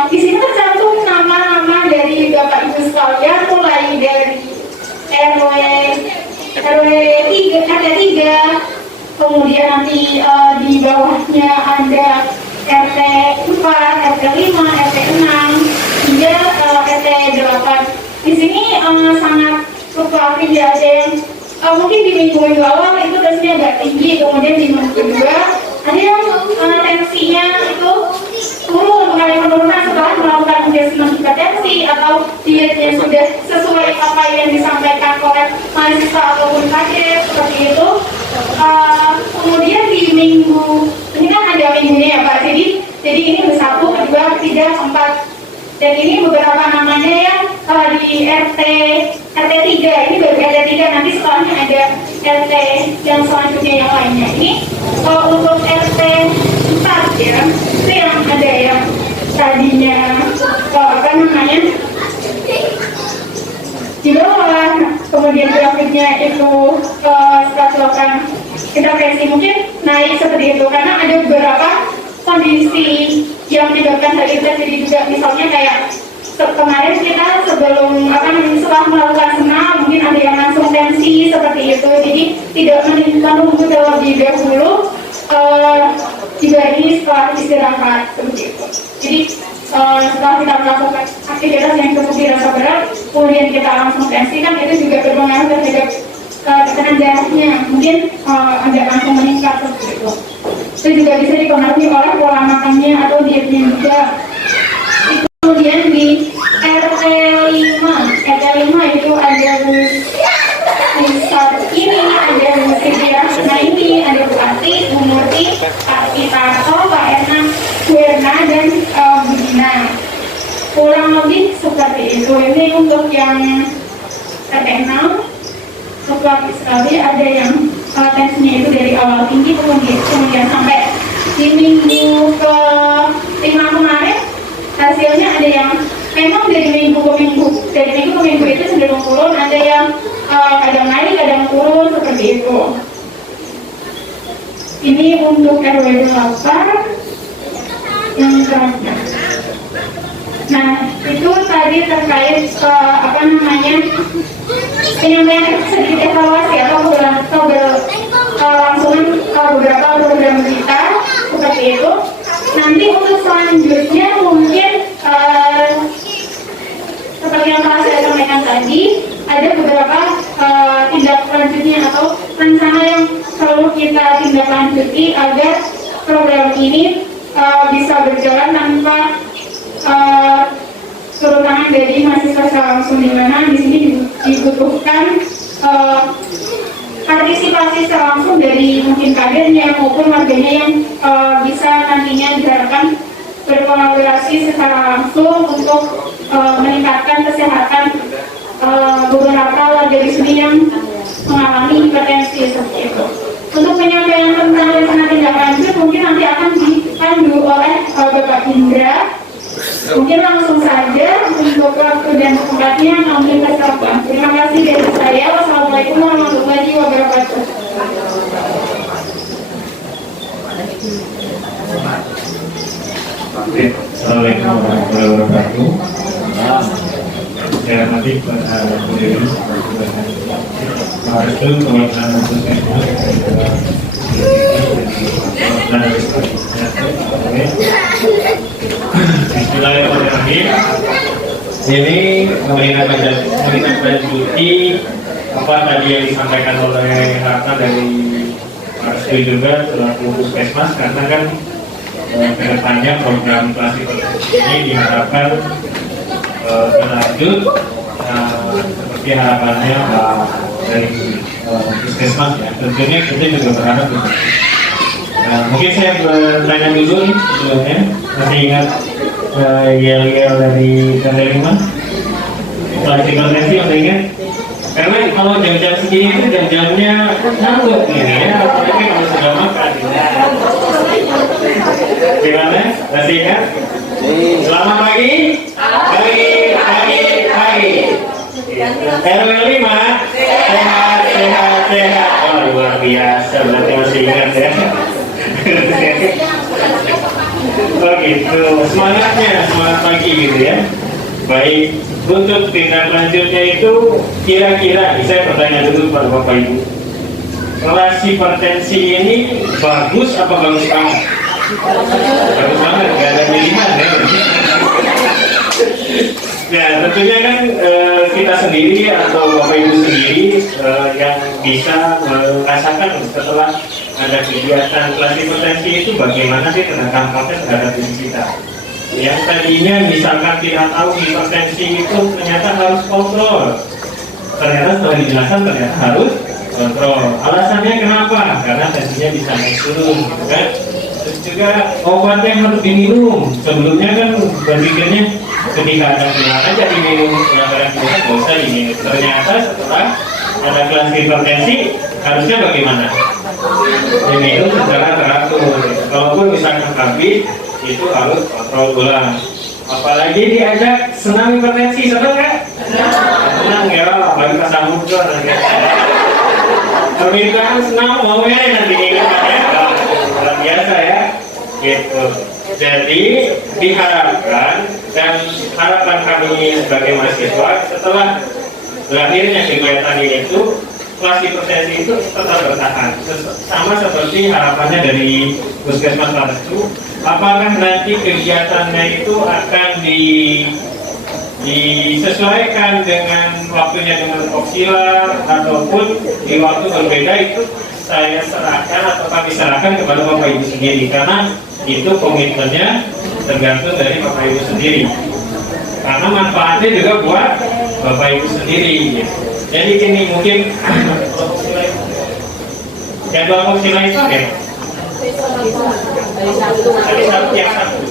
Di sini tercantum nama-nama dari Bapak Ibu sekalian, mulai dari RW 3, kemudian nanti di bawahnya ada RT 4, RT 5, RT 6, hingga RT 8. Di sini sangat fluktuatif ya, ada yang mungkin di minggu-minggu awal itu tensinya agak tinggi, kemudian di minggu kedua ada yang tensinya itu turun, mengalami penurunan setelah melakukan adjustment hipertensi atau dietnya sudah sesuai apa yang disampaikan oleh mahasiswa ataupun kader seperti itu. Kemudian di minggu ini kan ada minggunya ya Pak, jadi ini ber1, 2, 3, 4, dan ini beberapa namanya yang di RT 3, ini baru RT 3, nanti setelahnya ada RT yang selanjutnya yang lainnya. Ini untuk RT 4 ya, itu yang ada yang tadinya di bawah, kemudian grafiknya itu setelah dilakukan intervensi mungkin naik seperti itu, karena ada beberapa kondisi yang menyebabkan hal itu. Jadi juga misalnya kayak kemarin kita sebelum setelah melakukan senam mungkin ada yang langsung tensi seperti itu, jadi tidak menunggu terlebih dahulu, juga ini setelah istirahat seperti itu. Jadi setelah kita melakukan aktivitas yang cukup dirasa berat, kemudian kita langsung tensi, kan itu juga berpengaruh terhadap tekanan darahnya, mungkin agak langsung meningkat seperti itu. Itu juga bisa dipengaruhi oleh pola makannya atau dietnya juga. Kemudian di RT 5 itu ada saat ini ada Nah ini ada Bu Ati, Bu Murti, Pak Pitarto, Pak Erna, Bu Erna, dan Bu Dina. Kurang lebih seperti itu. Ini untuk yang RT 6, fluktuatif sekali, ada yang tensinya itu dari awal tinggi kemudian sampai di minggu ke-5 kemarin hasilnya ada yang memang dari minggu ke minggu itu cenderung turun, ada yang kadang naik kadang turun seperti itu. Ini untuk RW 8 yang terakhir. Nah, itu tadi terkait apa namanya penyampaian sedikit evaluasi atau langsung ke beberapa program kita seperti itu. Nanti untuk selanjutnya mungkin seperti yang telah saya sampaikan tadi, ada beberapa tindak lanjutnya atau rencana yang perlu kita tindak lanjuti agar program ini bisa berjalan tanpa turun tangan dari mahasiswa secara langsung, di mana di sini dibutuhkan partisipasi secara langsung dari mungkin kadernya maupun warganya yang bisa nantinya diharapkan berkolaborasi secara langsung untuk meningkatkan kesehatan beberapa warga di sini yang mengalami hipertensi seperti itu. Untuk penyampaian tentang rencana tindak lanjut mungkin nanti akan dipandu oleh Bapak Indra. Mungkin langsung saja untuk waktu dan tempatnya kami persilakan. Terima kasih dari saya. Wassalamualaikum warahmatullahi wabarakatuh. Assalamualaikum warahmatullahi wabarakatuh. Saya hormati Pak Dewi Pak Restu Kementerian Sosial Bismillahirrahmanirrahim. Ini menindaklanjuti apa tadi yang disampaikan oleh Rata dari Pak Restu juga selaku Puskesmas, karena kan kedepannya program klasifikasi ini diharapkan berlanjut seperti harapannya dari Puskesmas ya. Tentunya kita juga berharap itu. Mungkin saya bertanya dulu nih sebelumnya, masih ingat yel-yel dari penerima klasifikasi masih ingat? Karena kalau jam-jam segini itu jam-jamnya ngantuk ini ya, apalagi kalau sudah makan. Gimana? Masih ingat? Selamat pagi. Pagi. RW 5 sehat. Oh, luar biasa, berarti masih ingat ya. Oh gitu, semangatnya, semangat pagi gitu ya. Baik, untuk tindak lanjutnya itu kira-kira, saya bertanya dulu pada Bapak Ibu, kelas hipertensi ini bagus apa bagus banget? Bagus banget, nggak ada pilihan ya. Ya tentunya kan kita sendiri atau Bapak Ibu sendiri yang bisa merasakan setelah ada kegiatan kelas hipertensi itu bagaimana sih dampaknya terhadap diri kita. Yang tadinya misalkan tidak tahu hipertensi itu ternyata harus kontrol, ternyata setelah dijelaskan ternyata harus kontrol. Alasannya kenapa? Karena tensinya bisa naik turun, gitu kan? Terus juga obatnya harus diminum. Sebelumnya kan berpikirnya ketika ada keluhan aja diminum, yang barang-barang nggak usah diminum. Ternyata setelah ada kelas hipertensi harusnya bagaimana? Diminum secara teratur. Kalaupun misalkan habis, itu harus kontrol gula. Apalagi diajak senam hipertensi, senang nggak? Senang ya, apalagi pas sambung tuh. Permintaan senam mau ya nanti ingatnya, luar biasa ya, gitu. Jadi diharapkan dan harapan kami sebagai mahasiswa setelah berakhirnya kegiatan ini itu kelas hipertensi itu tetap bertahan, sama seperti harapannya dari Puskesmas Restu. Apakah nanti kegiatannya itu akan disesuaikan dengan waktunya dengan Oksila ataupun di waktu berbeda, itu saya serahkan atau kami serahkan kepada Bapak Ibu sendiri, karena itu komitmennya tergantung dari Bapak Ibu sendiri, karena manfaatnya juga buat Bapak Ibu sendiri. Jadi ini mungkin jadwal Oksila itu ya hari Sabtu yang Sabtu.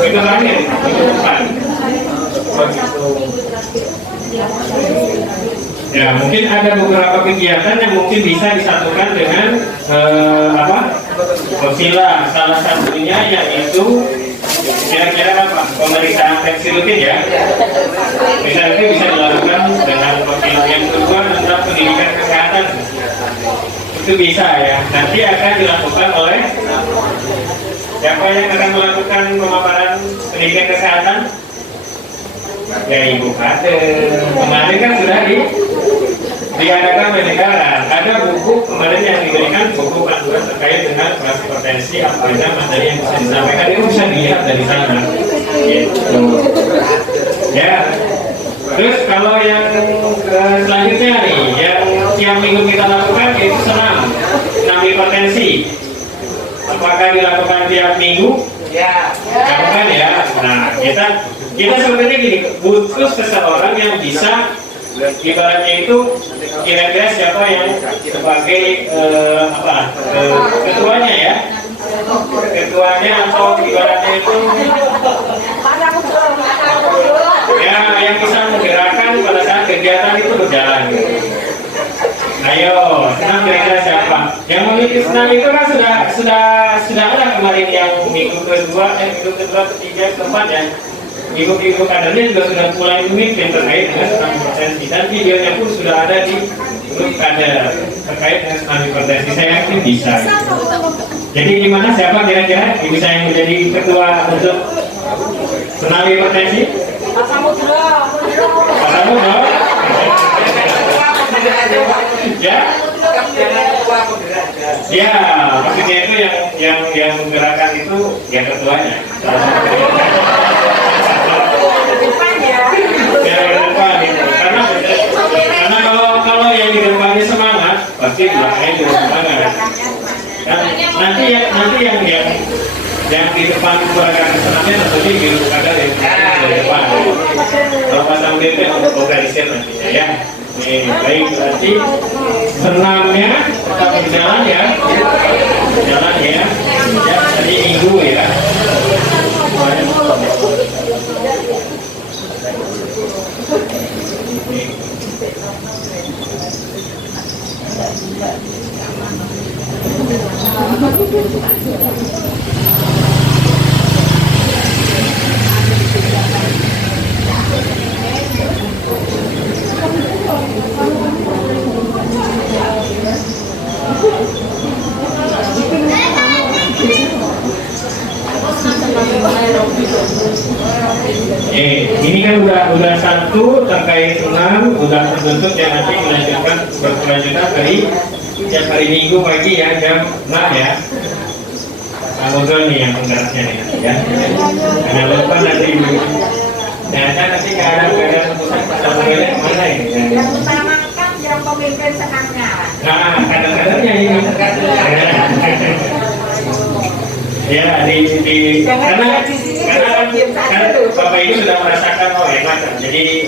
Itu terakhir, itu depan. Ya, mungkin ada beberapa kegiatan yang mungkin bisa disatukan dengan Oksila. Salah satunya yaitu kira-kira apa? Pemeriksaan tensi rutin ya. Misalnya bisa dilakukan dengan Oksila. Yang kedua tentang pendidikan kesehatan. itu bisa ya. Nanti akan dilakukan oleh siapa yang akan melakukan pemaparan pendidikan kesehatan? Ya Ibu Kader. Kemarin kan sudah diadakan penyegaran. Ada buku kemarin yang diberikan, buku panduan terkait dengan kelas potensi apa saja materi yang bisa disampaikan, itu bisa dilihat dari sana. Gitu. Ya. Terus kalau yang selanjutnya nih, yang tiap minggu kita lakukan yaitu senam, mengambil potensi. Apakah dilakukan tiap minggu? Ya. Lakukan ya. Nah, kita sebenarnya gini, butuh seseorang yang bisa, ibaratnya itu kira-kira siapa yang sebagai ketuanya ya, ketuanya atau ibaratnya itu ya yang bisa menggerakkan pada saat kegiatan itu berjalan. Ayo, senam kira-kira siapa? Yang memiliki senam itu kan sudah ada kemarin yang minggu kedua, ketiga, keempat ya. Ibu-ibu kadernya juga sudah mulai memimpin terkait dengan senam hipertensi, dan videonya pun sudah ada di grup kader terkait dengan senam hipertensi. Saya yakin bisa. Jadi gimana, siapa kira-kira yang bisa yang menjadi ketua untuk senam hipertensi? Pak Samudra. Ya. Ya, maksudnya itu yang menggerakkan itu ya ketuanya. Karena kalau yang di depannya semangat, pasti belakangnya juga semangat. Dan nanti yang di depan gerakan senamnya tentunya di ada yang di depan. Kalau pasang BP untuk organisir nantinya ya. Baik, berarti senamnya tetap berjalan ya, ya tadi minggu ya. Ini kan udah satu terkait senam, udah terbentuk yang nanti berkelanjutan dari tiap hari Minggu pagi ya jam 6 ya. Samudra nih yang penggeraknya nih ya. Jangan lupa nanti nanti keadaan pusat Samudra mana ini? Yang utama kan yang pemimpin senamnya. Nah, kadang-kadangnya ini. Ya karena Bapak Ibu sudah merasakan enak kan, jadi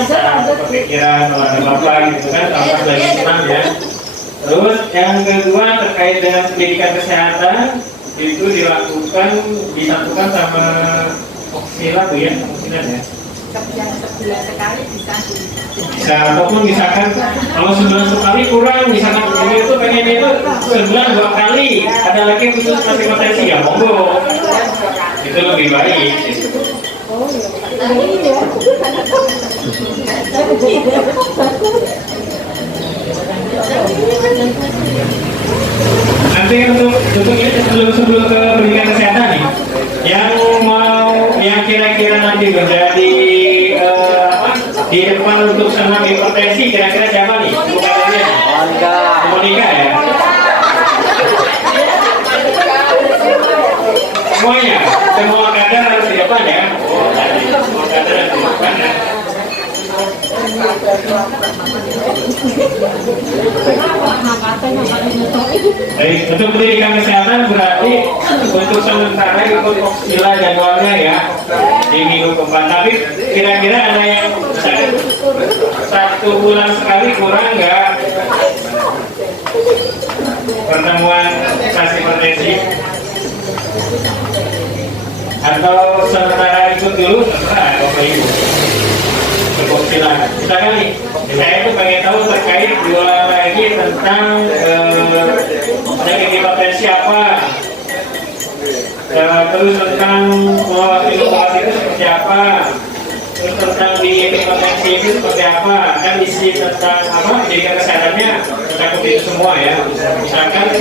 bisa berpikiran kalau ada Bapak gitu kan, tambah lagi senang ya. Terus yang kedua terkait dengan pendidikan kesehatan itu disatukan sama Oksila Bu ya, Oksila ya. Sebulan sekali bisa. Bisa ataupun misalkan kalau sebulan sekali kurang, misalkan ini itu pengen itu sebulan 2 kali, ada lagi khusus masih potensi ya monggo, itu lebih baik. Nanti untuk ini sebelum ke pendidikan kesehatan nih, yang kira-kira nanti menjadi di depan untuk senam hipertensi, kira-kira siapa nih? Monika ya. Semuanya, semua kader harus di depan ya. Semua kader harus di depan ya. Baik, untuk pendidikan kesehatan berarti untuk sementara ikut Oksila jadwalnya ya di minggu keempat. Tapi kira-kira ada yang 1 bulan sekali kurang nggak pertemuan kelas hipertensi? Atau sementara ikut dulu terserah Bapak Ibu. Silakan. Misalkan nih, saya itu pengen tahu terkait dua lagi tentang penyakit hipertensi apa, terus tentang mengawasi itu seperti apa, terus tentang di hipertensi itu seperti apa, kan isi tentang apa pendidikan kesehatannya mencakup itu semua ya. Misalkan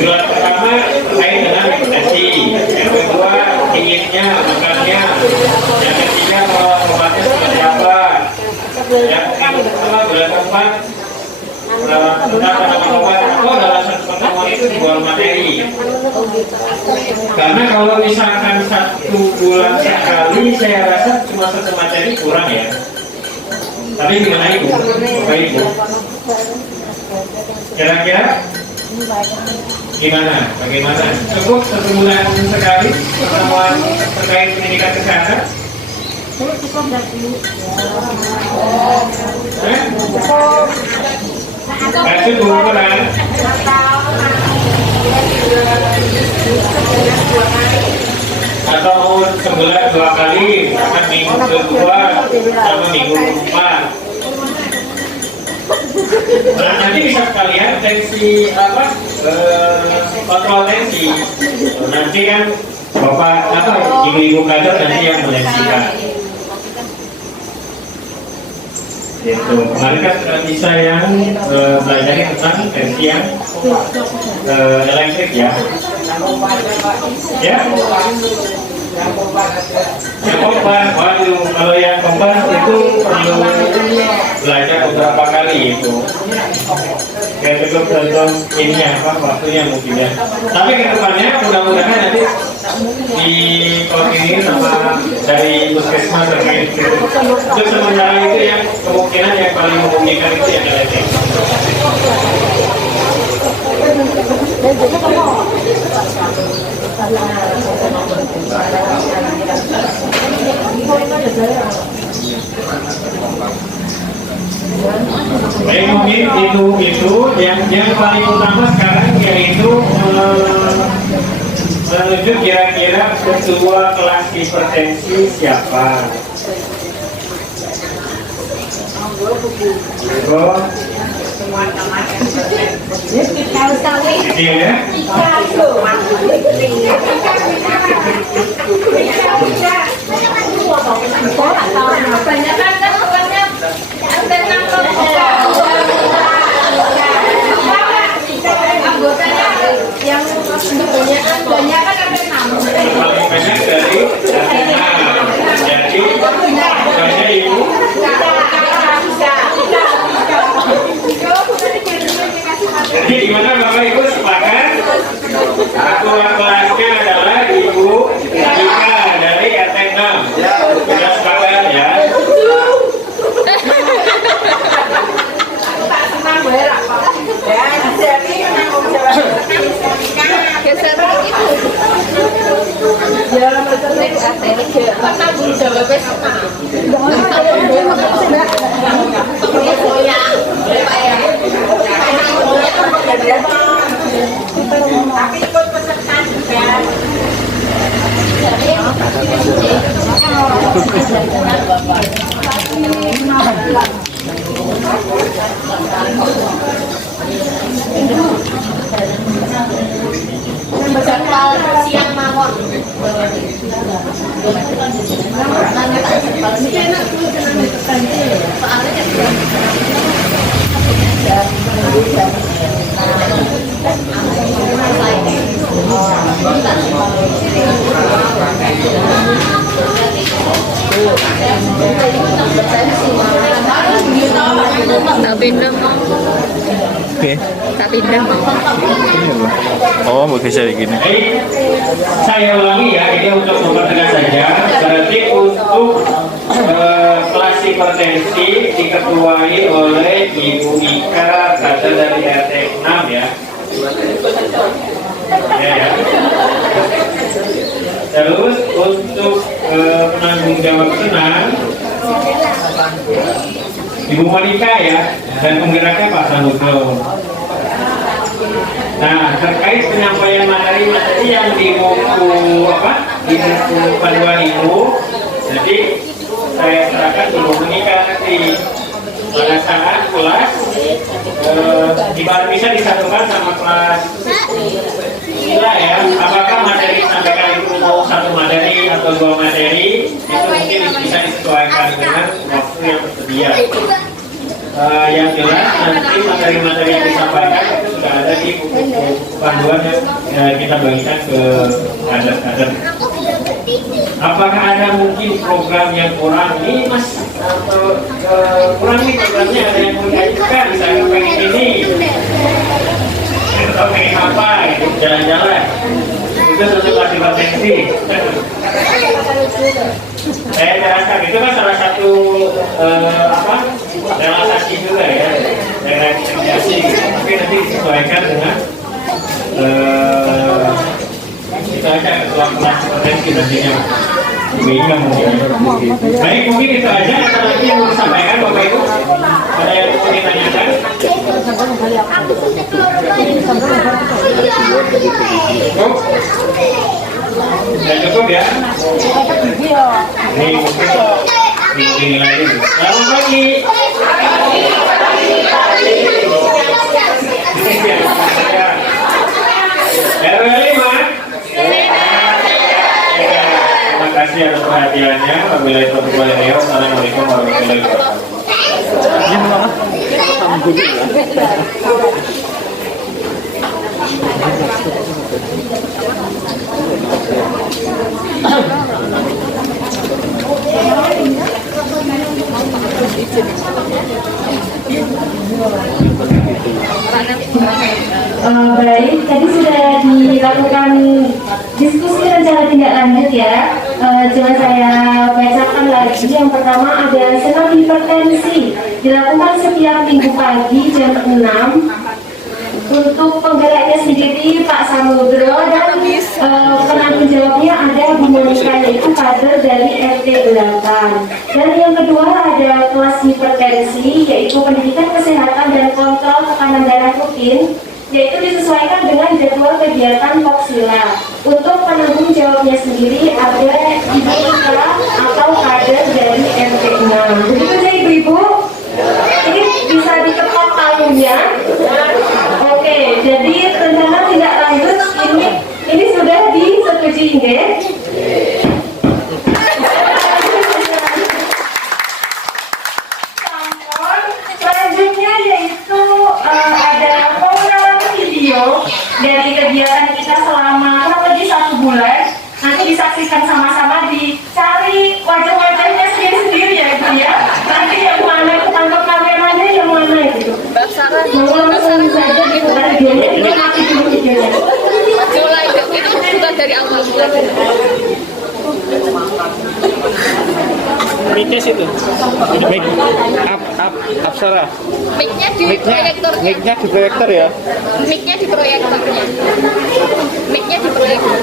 bulan pertama terkait dengan hipertensi, yang kedua dinginnya, makannya, yang ketiga kalau obatnya seperti apa, yang kedua bulan keempat tentang penanaman obat atau dalam satu pertemuan itu dibuat materi. Karena kalau misalkan 1 bulan sekali, saya rasa cuma 1 materi kurang ya. Tapi gimana Ibu? Bapak Ibu? Kira-kira gimana? Bagaimana? Cukup 1 bulan sekali pertemuan terkait pendidikan kesehatan? Cukup kan? Atau sebulan 2 kali, misalkan minggu kedua sama minggu keempat. Nah, nanti bisa sekalian tensi apa? Kontrol tensi. Nanti kan Bapak apa ibu-ibu kader nanti yang menensikan. Itu kemarin kan bisa yang belajar tentang tensi yang elektrik ya. Ya. Yang kompas, waduh, kalau yang kompas itu perlu belajar beberapa kali itu. Ya cukup contoh ini apa waktunya mungkin ya. Tapi kedepannya mudah-mudahan nanti di koordinir sama dari puskesmas terkait itu. Untuk sementara itu yang kemungkinan yang paling memungkinkan itu yang elektrik. Baik, mungkin itu yang paling utama sekarang yaitu menuju kira-kira ketua kelas hipertensi siapa. Iya ya. Anggotanya yang banyak kan ada 6. Paling banyak dari jadi banyak ibu. Jadi gimana Bapak Ibu sepakat? Ketua kelasnya adalah Ibu Ika dari RT 6. Sudah sepakat ya? Tapi ikut peserta juga. Siang mawon. Tak pindah mau. Oke. Tak pindah mau. Oh, bekerja kayak gini. Baik, saya ulangi ya, ini untuk mempertegas saja. Berarti untuk kelas hipertensi diketuai oleh Ibu Ika, kader dari RT 6 ya. Ya. Terus untuk penanggung jawab senam Ibu Monika ya, dan penggeraknya Pak Sanudro. Nah, terkait penyampaian materi-materi yang di buku di buku panduan Ibu, jadi saya serahkan Ibu Monika nanti pada saat kelas bisa disatukan sama kelas gila ya. Apakah materi disampaikan itu mau 1 materi atau 2 materi, itu mungkin bisa disesuaikan dengan waktu yang tersedia. yang jelas nanti materi-materi yang disampaikan itu sudah ada di buku panduan yang kita bagikan ke kader-kader. Apakah ada mungkin program yang kurang ini mas atau kurang nih programnya, ada yang mau diajukan misalnya pengen ini atau pengen apa gitu, jalan-jalan itu sesuatu potensi. Saya jelaskan itu kan salah satu relaksasi juga ya, relaksasi gitu. Tapi nanti disesuaikan dengan kita akan kelas potensi nantinya. Begini mungkin. Baik, mungkin itu aja. Ada lagi yang mau disampaikan Bapak Ibu? Ada yang mau ditanyakan? Cukup? Sudah cukup ya? Ini mungkin lagi. Selamat pagi. RW 5. Terima kasih atas perhatiannya. Wabillahi taufiq wal hidayah. Assalamualaikum warahmatullahi Baik, tadi sudah dilakukan diskusi rencana tindak lanjut ya. Coba saya bacakan lagi. Yang pertama ada senam hipertensi dilakukan setiap minggu pagi jam 6. Untuk penggeraknya sendiri Pak Samudro dan penanggung jawabnya ada Bu Monika, yaitu kader dari RT 8. Dan yang kedua ada kelas hipertensi, yaitu pendidikan kesehatan dan kontrol tekanan darah rutin, yaitu disesuaikan dengan jadwal kegiatan Poksila. Untuk penanggung jawabnya sendiri ada Ibu Ika atau kader dari RT 6. Begitu ya Ibu-Ibu? Ini bisa diketok palunya. Oke, jadi rencana tidak lanjut ini sudah disetujui nggih? Selanjutnya yaitu ada pengenalan video dari kegiatan kita selama kurang lebih 1 bulan. Nanti disaksikan sama-sama, dicari wajah-wajahnya sendiri-sendiri ya Ibu ya. Nanti yang mana tangkap kameranya yang mana gitu. Mau langsung saja kita videonya, kita mati dulu videonya. Maju lagi, itu bukan dari awal. Mic-nya situ. Mic Apsara. Mic-nya di proyektornya. Mic-nya di proyektor ya. Mic-nya di proyektornya. Mic-nya di proyektor.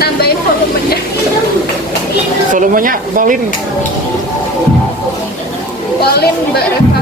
Tambahin volumenya. Volumenya Pauline. Pauline Mbak Reva.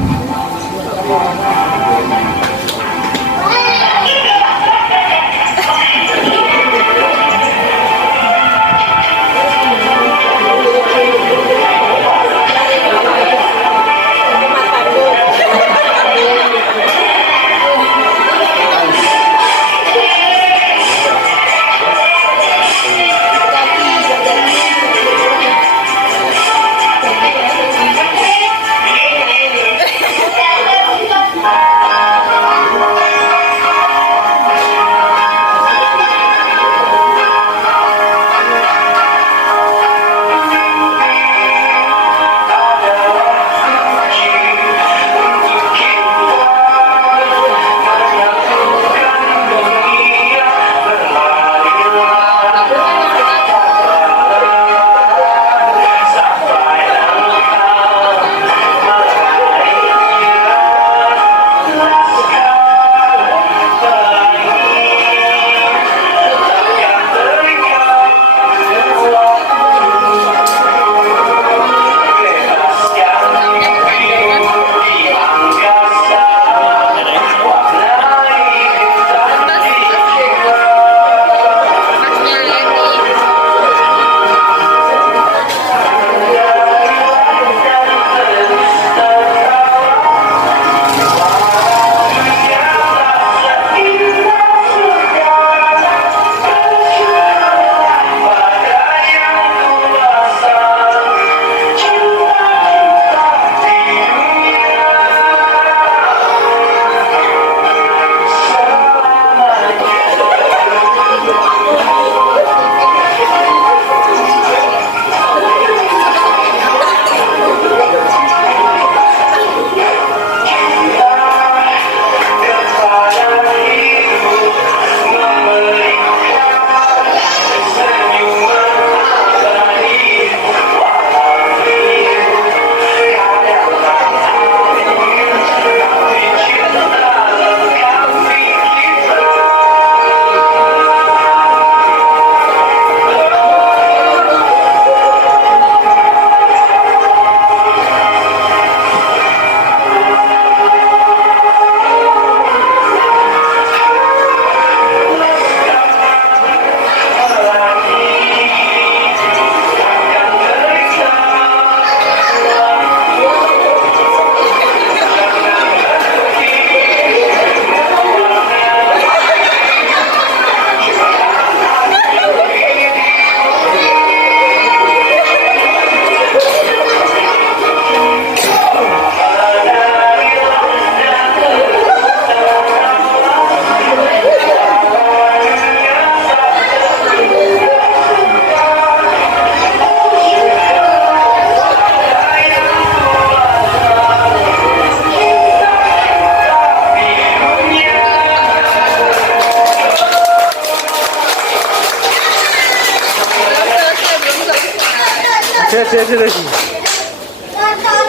Terus.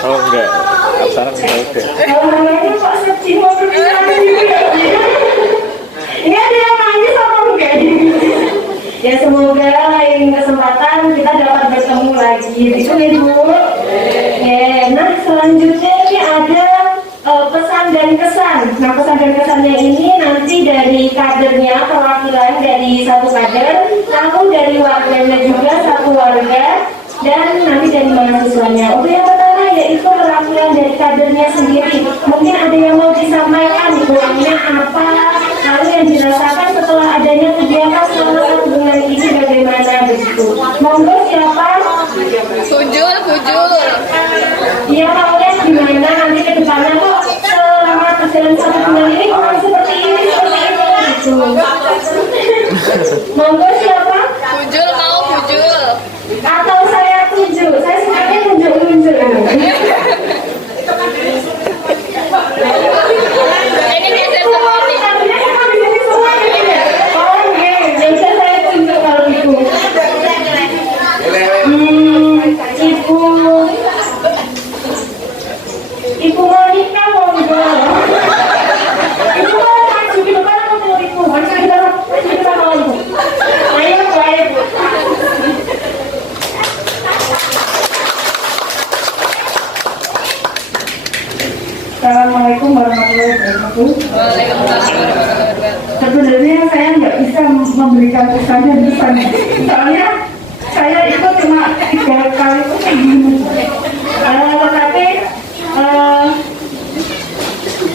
Oh enggak, Aksara enggak udah. Ini kok sedih mau berpisah gitu ya? Ini ada yang nangis apa enggak? Ya semoga lain kesempatan kita dapat bertemu lagi. Itu ya Bu. Nah selanjutnya ini ada pesan dan kesan. Nah pesan dan kesannya ini nanti dari kadernya, perwakilan dari satu kader, lalu dari warganya juga satu warga, dan nanti dari mahasiswanya. Untuk yang pertama yaitu perwakilan dari kadernya sendiri. Mungkin ada yang mau disampaikan kurangnya apa, lalu yang dirasakan setelah adanya kegiatan selama 1 bulan ini bagaimana begitu. Monggo siapa? Kujul. Iya maunya gimana nanti ke depannya kok selama berjalan 1 bulan ini kok seperti ini gitu. Monggo siapa? Kujul mau kujul. Atau saya tunjuk, saya sukanya tunjuk-tunjuk. Ini biasa seperti. Oh oke, biasa saya tunjuk kalau itu. Ibu Monica monggo. Ibu mau maju ke depan atau mau ibu? Maju ke depan mau ibu. Ayo Bu. Assalamualaikum warahmatullahi wabarakatuh. Sebenarnya saya nggak bisa memberikan pesan dan pesan, soalnya saya ikut cuma 3 kali tetapi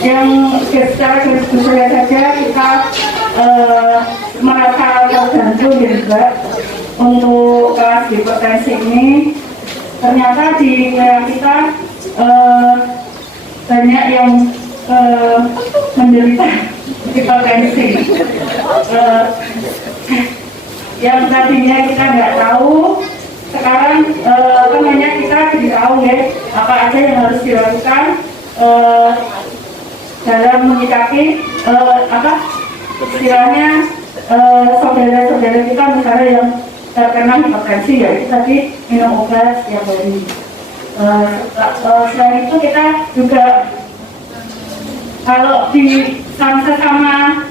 yang secara garis besar saja kita merasa terbantu juga untuk kelas hipertensi ini. Ternyata di wilayah kita banyak yang menderita hipertensi. Yang tadinya kita nggak tahu, sekarang kita jadi tahu ya apa aja yang harus dilakukan dalam menyikapi istilahnya saudara-saudara kita misalnya yang terkena hipertensi, ya itu tadi minum obat setiap hari. Selain itu kita juga kalau di sesama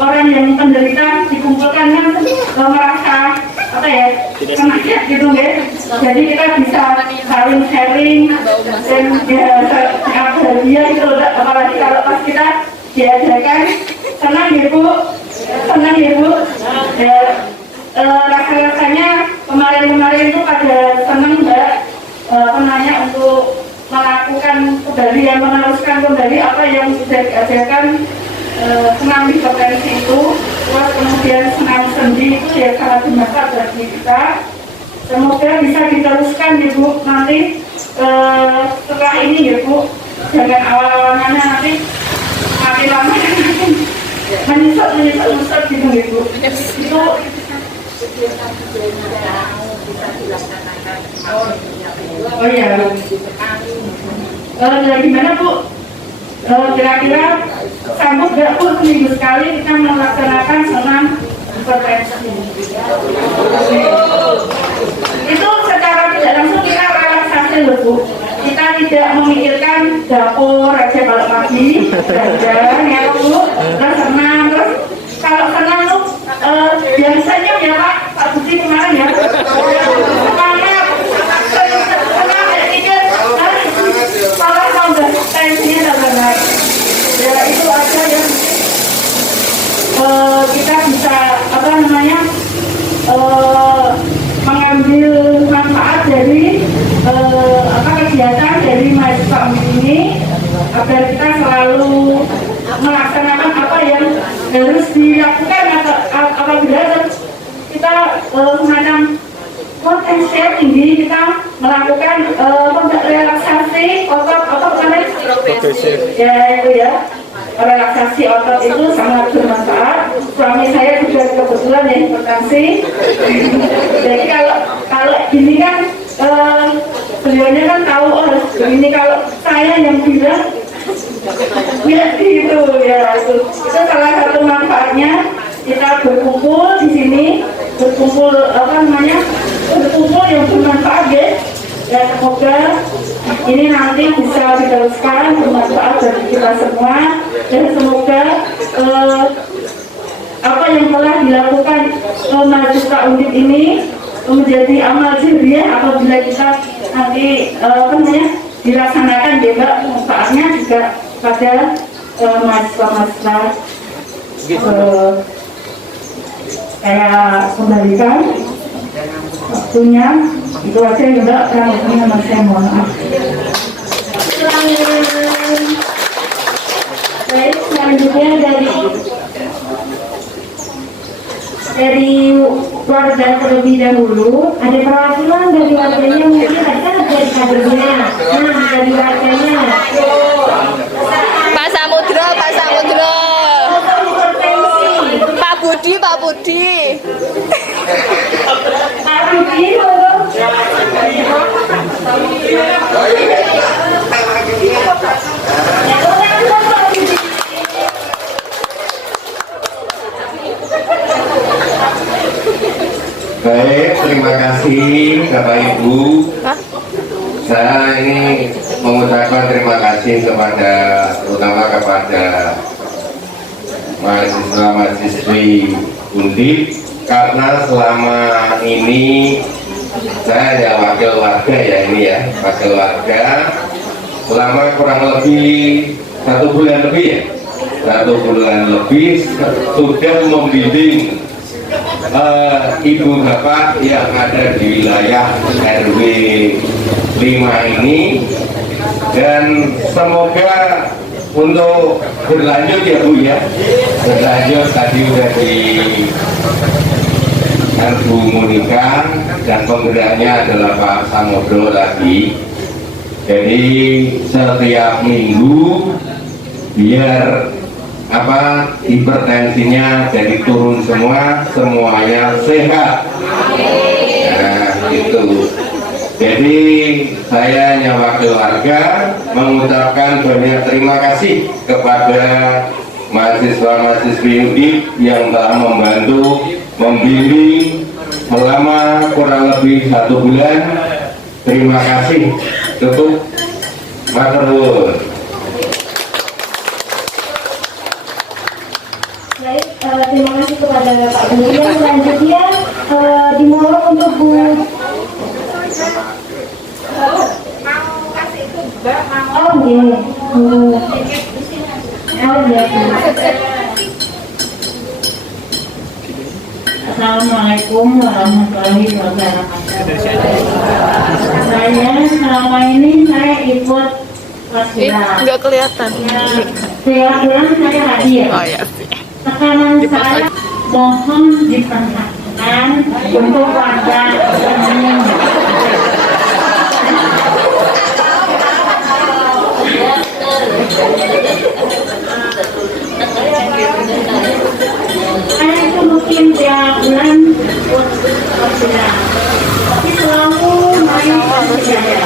orang yang penderita dikumpulkan kan merasa semangat gitu ya. Jadi kita bisa saling sharing dan bahagia gitu. Apalagi kalau pas kita diajarkan senang ya Bu. Rasa-rasanya kemarin itu pada senang Mbak penanya untuk melakukan kembali, yang meneruskan kembali apa yang sudah diajarkan. Senam hipertensi itu, terus kemudian senam sendi itu ya sangat bermanfaat bagi kita. Semoga bisa diteruskan ya Bu, nanti setelah ini ya Bu, jangan awal-awalnya nanti makin lama menyusut gitu ya Bu. Itu oh iya. Gimana Bu? Kira-kira sanggup gak Bu seminggu sekali kita melaksanakan senam hipertensi? Itu secara tidak langsung kita relaksasi loh Bu. Kita tidak memikirkan dapur aja kalau pagi, jajan ya Bu, terus senam, terus kalau senam tuh biasanya ya Pak Budi kemarin ya semangat, senam ya pikir malah tambah tensinya tambah naik. Ya itu aja yang kita bisa mengambil manfaat dari kegiatan dari mahasiswa ini, agar kita selalu melaksanakan apa yang harus dilakukan apabila kita semacam potensial tinggi, kita melakukan relaksasi otot ya itu ya. Relaksasi otot itu sangat bermanfaat. Suami saya juga kebetulan ya hipertensi. Jadi kalau gini kan beliaunya kan tahu, oh ini kalau saya yang bilang gitu ya, itu salah satu manfaatnya. Kita berkumpul di sini, berkumpul yang bermanfaat ya. Ya semoga ini nanti bisa diteruskan bermanfaat bagi kita semua, dan semoga apa yang telah dilakukan mahasiswa Undip ini menjadi amal jariah apabila kita nanti dilaksanakan juga manfaatnya juga pada mahasiswa-mahasiswa. Saya kembalikan waktunya, itu aja juga kurang lebihnya, saya mohon maaf. Baik, selanjutnya dari warga terlebih dahulu, ada perwakilan dari warganya, mungkin ada dari kadernya. Nah, dari warganya Pak Samudro, Pak Samudro. Pak Budi, Pak Budi. Pak Budi, Baik, terima kasih Bapak Ibu. Saya ini mengucapkan terima kasih terutama kepada mahasiswa-mahasiswi Undip, karena selama ini saya hanya wakil warga wakil warga selama kurang lebih 1 bulan lebih sudah membimbing ibu bapak yang ada di wilayah RW 5 ini, dan semoga untuk berlanjut ya Bu ya, berlanjut tadi udah di Bu Monika, dan penggeraknya adalah Pak Samudro lagi. Jadi setiap minggu biar hipertensinya jadi turun semuanya sehat. Nah itu. Jadi saya hanya wakil warga mengucapkan banyak terima kasih kepada mahasiswa-mahasiswi Undip yang telah membantu membimbing selama kurang lebih 1 bulan. Terima kasih. Cukup. Matur nuwun. baik, terima kasih kepada Pak Budi. Yang selanjutnya dimulai untuk Bu. Oh iya. Assalamualaikum warahmatullahi wabarakatuh. Saya selama ini saya ikut wasilah. Nggak kelihatan. Setiap bulan saya hadir. Oh ya. Tekanan saya mohon diperhatikan untuk warga ini. Saya itu mungkin tiap bulan ikut wasilah, tapi selalu main saya.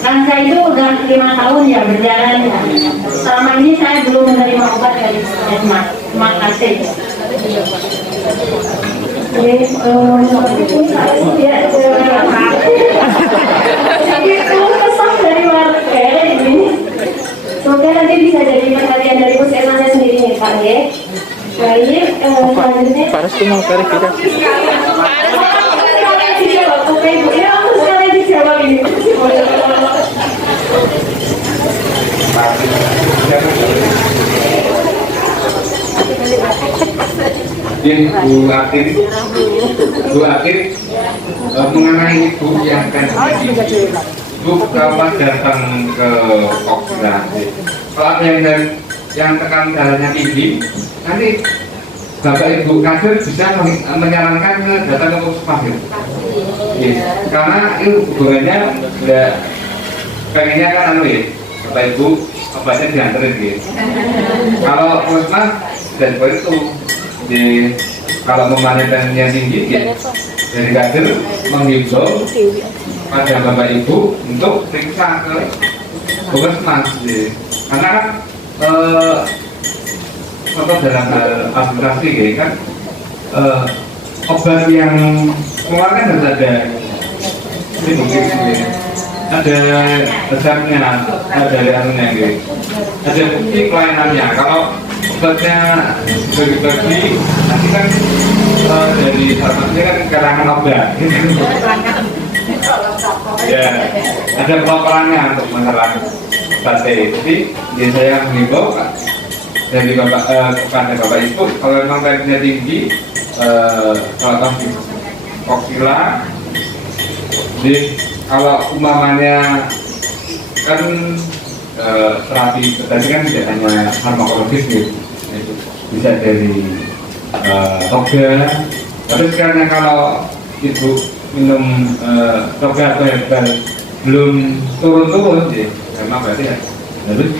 Dan saya itu udah 5 tahun ya berjalan ya. Selama ini saya belum menerima obat dari puskesmas. Terima kasih. Itu pesan dari warga ini. Semoga nanti bisa jadi perhatian dari puskesmasnya sendiri nih Pak ya. Baik, selanjutnya. Pasti mau verifikasi. Dijawab, oke Ibu. Ya, langsung sekali dijawab ini. Bu Aktif mengenai ibu yang kan Bu kapan datang ke koperasi, kalau yang tekan darahnya tinggi, nanti Bapak Ibu kader bisa menyarankan datang ke puskesmas karena itu hubungannya pengennya kan Bapak Ibu obatnya dianterin gitu. Kalau puskesmas dan itu kalau memanennya tinggi dari kader menghimbau pada Bapak Ibu untuk periksa ke puskesmas karena kan dalam hal administrasi kan obat yang keluar kan harus ada ini mungkin ada resepnya, ada anunya gitu, ada bukti pelayanannya. Kalau obatnya bagi-bagi nanti kan dari farmasi kan karangan obat ya, ada pelaporannya untuk menerang baterai. Jadi saya mengimbau dari kepada Bapak Ibu, kalau memang tensinya tinggi, kalau di kokila, jadi kalau umpamanya kan terapi tadi kan tidak hanya farmakologis gitu, bisa dari toga. Tapi sekarang kalau ibu minum toga atau herbal belum turun-turun, ya memang berarti ya harus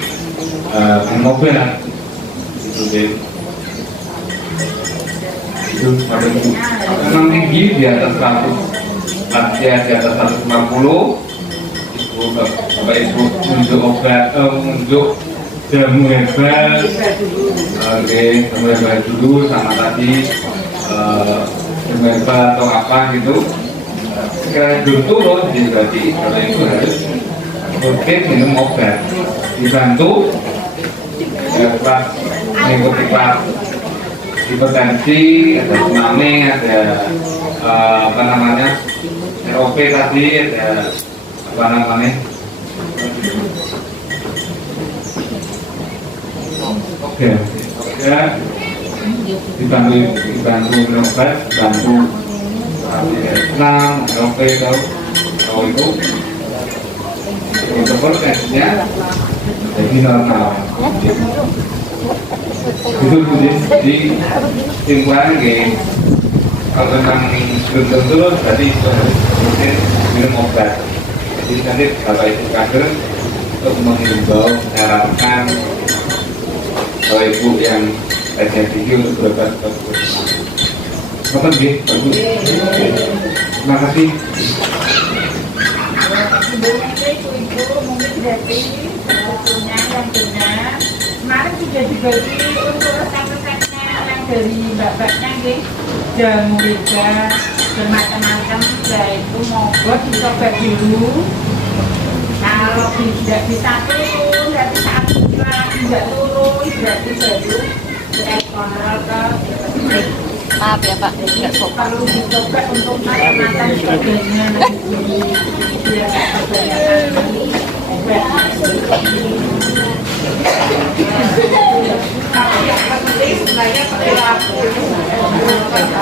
minum obat. Itu memang tinggi di atas 100, ya di atas 150. Bapak Ibu untuk obat, untuk jamu herbal, oke, jamu herbal dulu sama tadi jamu herbal atau apa gitu. Sekiranya belum turun, jadi berarti Bapak Ibu harus rutin minum obat, dibantu kelas mengikuti kelas hipertensi, ada tsunami, ada apa namanya ROP tadi, ada apa namanya oke, dibantu minum obat, dibantu senam, ROP tahu itu untuk tensinya jadi normal. Itu di timbulan gitu. Kalau memang belum turun berarti harus minum obat. Jadi nanti Bapak Ibu kader untuk mengimbau menyarankan Bapak Ibu yang tensinya tinggi untuk berobat ke puskesmas. Bapak gitu, bagus. Terima kasih. Ibu mungkin dari sebetulnya yang benar. Kemarin sudah dibagi untuk resep-resepnya yang dari bapaknya gitu, jamu juga bermacam-macam, yaitu monggo dicoba dulu. Kalau tidak bisa turun, berarti saat tidak turun, berarti baru kontrol ke. Maaf ya Pak, nggak sopan. Perlu dicoba untuk macam-macam sebagainya nanti biar kebanyakan obat. Tapi yang penting sebenarnya perilaku.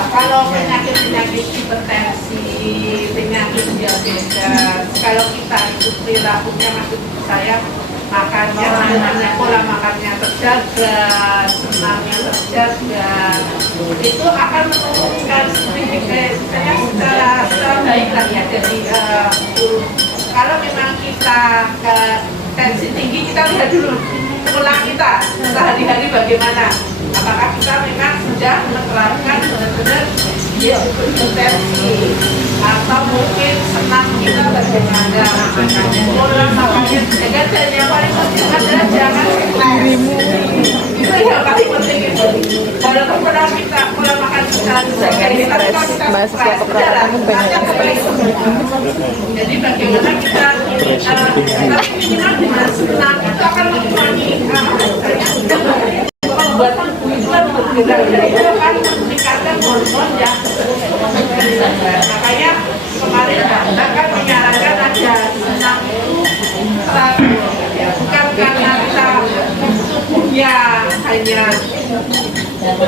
Kalau penyakit hipertensi, penyakit diabetes, kalau kita itu perilakunya, maksud saya makannya, pola makannya terjaga, senamnya terjaga, itu akan menurunkan sedikit secara baik lah ya. Jadi kalau memang kita tensi tinggi, kita lihat dulu pola kita sehari-hari bagaimana. Apakah kita memang sudah menerapkan benar-benar hipertensi, atau mungkin senam kita bagaimana, pola makannya terjaga. Dan yang paling penting adalah jangan itu yang paling penting itu. Walaupun pola makan kita terjaga, kita Mahasiswa keperawatan banyak jadi bagaimana kita minimal dengan senam itu akan mengurangi pembuatan kulit bergerak, dan itu akan meningkatkan hormon yang makanya kemarin kita kan menyarankan ada senam itu bukan karena kita tubuhnya hanya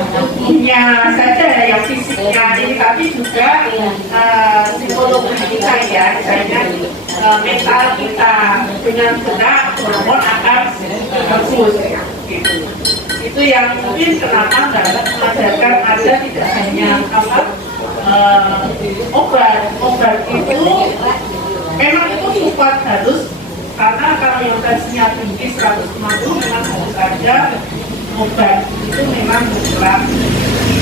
tubuhnya saja yang fisiknya ini, tapi juga psikologi kita ya, misalnya mental kita dengan benar hormon akan bagus gitu. Itu yang mungkin kenapa dalam mengajarkan ada tidak hanya obat itu memang itu support harus, karena kalau yang tensinya tinggi 150 memang harus ada obat, itu memang mutlak.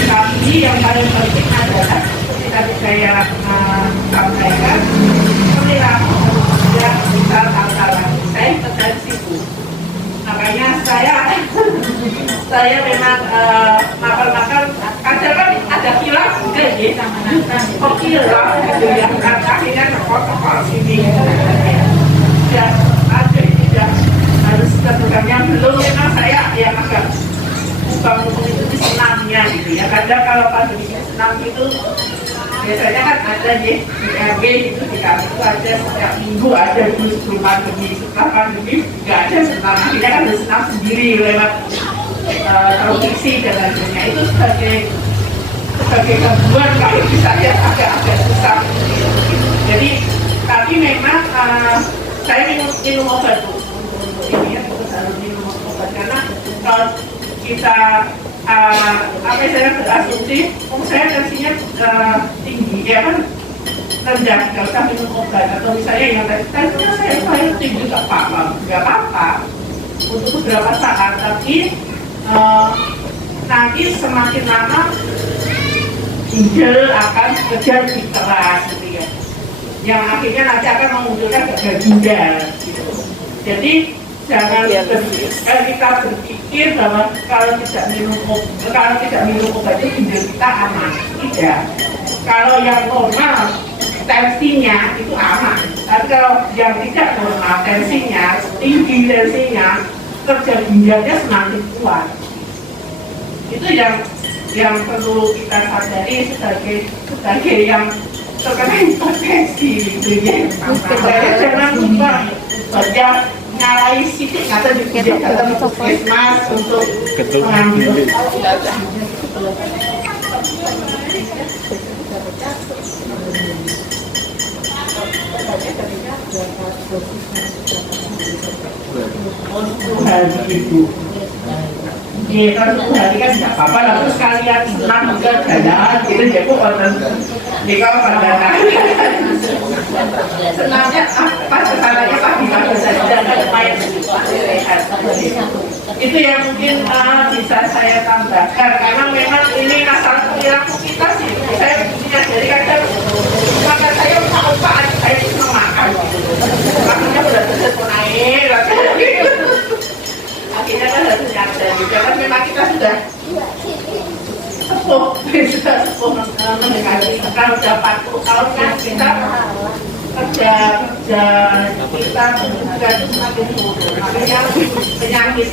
Tapi yang paling penting adalah seperti tadi saya sampaikan, perilaku yang kita tanggalan. Saya hipertensi Bu, makanya saya memang makan kadang kan ada kilas juga ya sama nantang. Oh kilas gitu ya, akhirnya tekor-tekor sini. Ya ada ini ya harus tentukan yang belum memang saya yang agak bukan itu di senamnya gitu ya. Kadang kalau pagi senam itu biasanya kan ada di RW gitu di kami itu ada setiap minggu ada dulu sebelum pandemi, setelah pandemi nggak ada senam, akhirnya kan senam sendiri lewat televisi dan lainnya. Itu sebagai gangguan kalau misalnya agak susah. Jadi tapi memang saya minum obat bu, ini ya harus minum obat karena kalau kita saya berasumsi, saya tensinya tinggi, ya kan rendah, nggak usah minum obat atau misalnya yang tensinya saya tinggi nggak apa-apa untuk beberapa saat, tapi nanti semakin lama ginjal akan bekerja lebih keras gitu ya, yang akhirnya nanti akan memunculkan gagal ginjal gitu. Jadi jangan kita berpikir bahwa kalau tidak minum obat itu ginjal kita aman. Tidak. Kalau yang normal tensinya itu aman. Tapi kalau yang tidak normal tensinya tinggi, kerja ginjalnya semakin kuat. Itu yang perlu kita sadari sebagai yang terkena hipertensi gitu ya. Jangan lupa baca nyalai sidik atau dikit datang ke puskesmas untuk mengambil. Iya kan 10 hari kan tidak apa-apa lah, terus kalian senang juga jalan gitu ya bu, kalau pada senangnya pas kesananya pagi saja main sehat. Itu yang mungkin bisa saya tambahkan karena memang ini masalah perilaku kita sih. Saya menyadari kadang maka saya lupa saya senang makan, makannya berat-berat naik, akhirnya kan harus nyadar juga kan memang kita sudah sepuh mendekati kalau sudah 40 tahun kan kita kerja kita juga semakin turun, makanya penyakit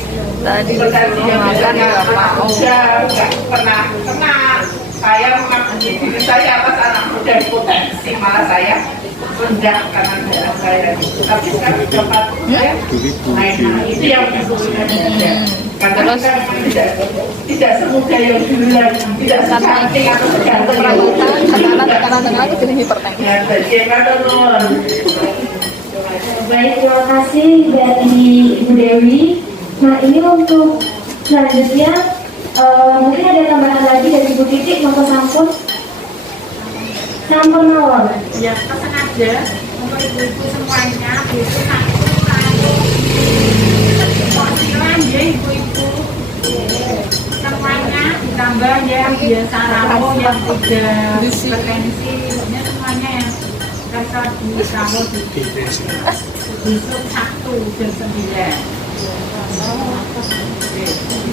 hipertensi yang biasanya anak muda nggak pernah kena, saya mengaku diri saya atas anak muda hipertensi, malah saya rendah karena darah saya gitu. Tapi sekarang sudah 40 ya, nah itu yang perlu kita karena kita tidak semudah yang dulu lagi, tidak secantik atau seganteng Tekanan itu hipertensi. ya, bagaimana non? Baik, terima kasih dari Ibu Dewi. Nah ini untuk selanjutnya mungkin ada tambahan lagi dari Ibu Titik, maka sampun nawar. Ya, pesan aja untuk ibu-ibu semuanya, besok aku lalu porsilan ya ibu-ibu semuanya ditambah ya biasa rawon yang tidak hipertensi, semuanya yang rasa di rawon besok Sabtu jam 9.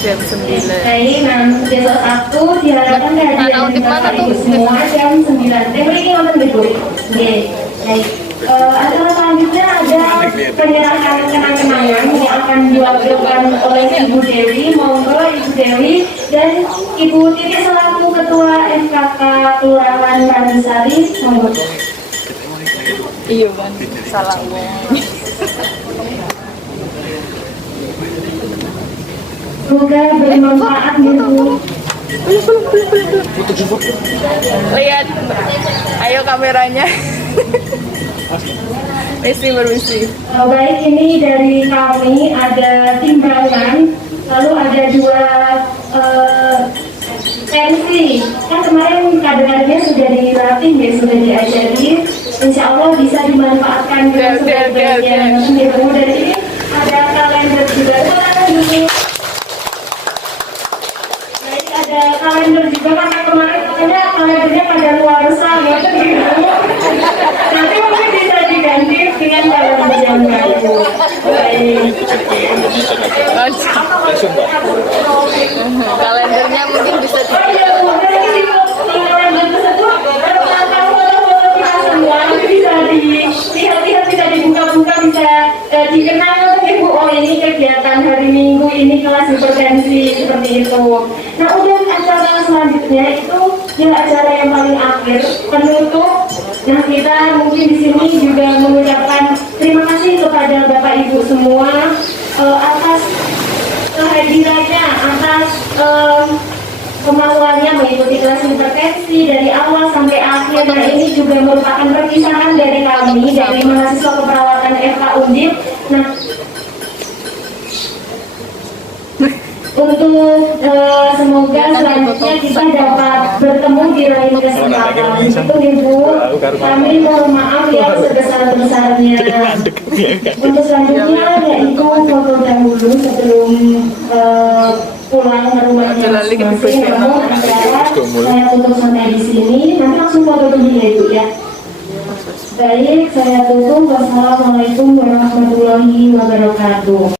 Jam 9. Baik, nah besok Sabtu diharapkan kehadiran Bapak Ibu semua jam 9. Ini nonton Ibu. Oke, baik. Acara selanjutnya ada penyerahan kenang-kenangan yang akan diwakilkan oleh Ibu Dewi. Monggo Ibu Dewi dan Ibu Titik selaku Ketua MKK Kelurahan Kandisari. Monggo. Iya kan, salah ngomong. Semoga bermanfaat gitu. Lihat, ayo kameranya. Permisi. Baik, ini dari kami ada timbangan, lalu ada 2 tensi. Kan kemarin kadernya sudah dilatih ya, sudah diajari. Insya Allah bisa dimanfaatkan dengan sebaik-baiknya. Dan ini ada kalender juga. Baik, ada kalender juga karena kemarin katanya kalendernya pada luar sana gitu. Nanti mungkin bisa diganti dengan kalender yang baru. Baik. Kalendernya mungkin bisa Oh iya, ini kelas hipertensi seperti itu. Nah, udah acara selanjutnya itu ya acara yang paling akhir, penutup. Nah, kita mungkin di sini juga mengucapkan terima kasih kepada Bapak Ibu semua atas kehadirannya, atas kemauannya mengikuti kelas hipertensi dari awal sampai akhir. Nah, ini juga merupakan perpisahan dari kami, dari mahasiswa keperawatan FK Undip. Nah, untuk semoga selanjutnya kita dapat bertemu di lain kesempatan. Itu Ibu, kami mohon maaf ya sebesar-besarnya. Untuk selanjutnya yaitu foto dahulu sebelum pulang ke rumahnya masing-masing. Namun acara saya tutup sampai di sini. Nanti langsung foto dulu ya Ibu ya. Baik, saya tutup. Wassalamualaikum warahmatullahi wabarakatuh.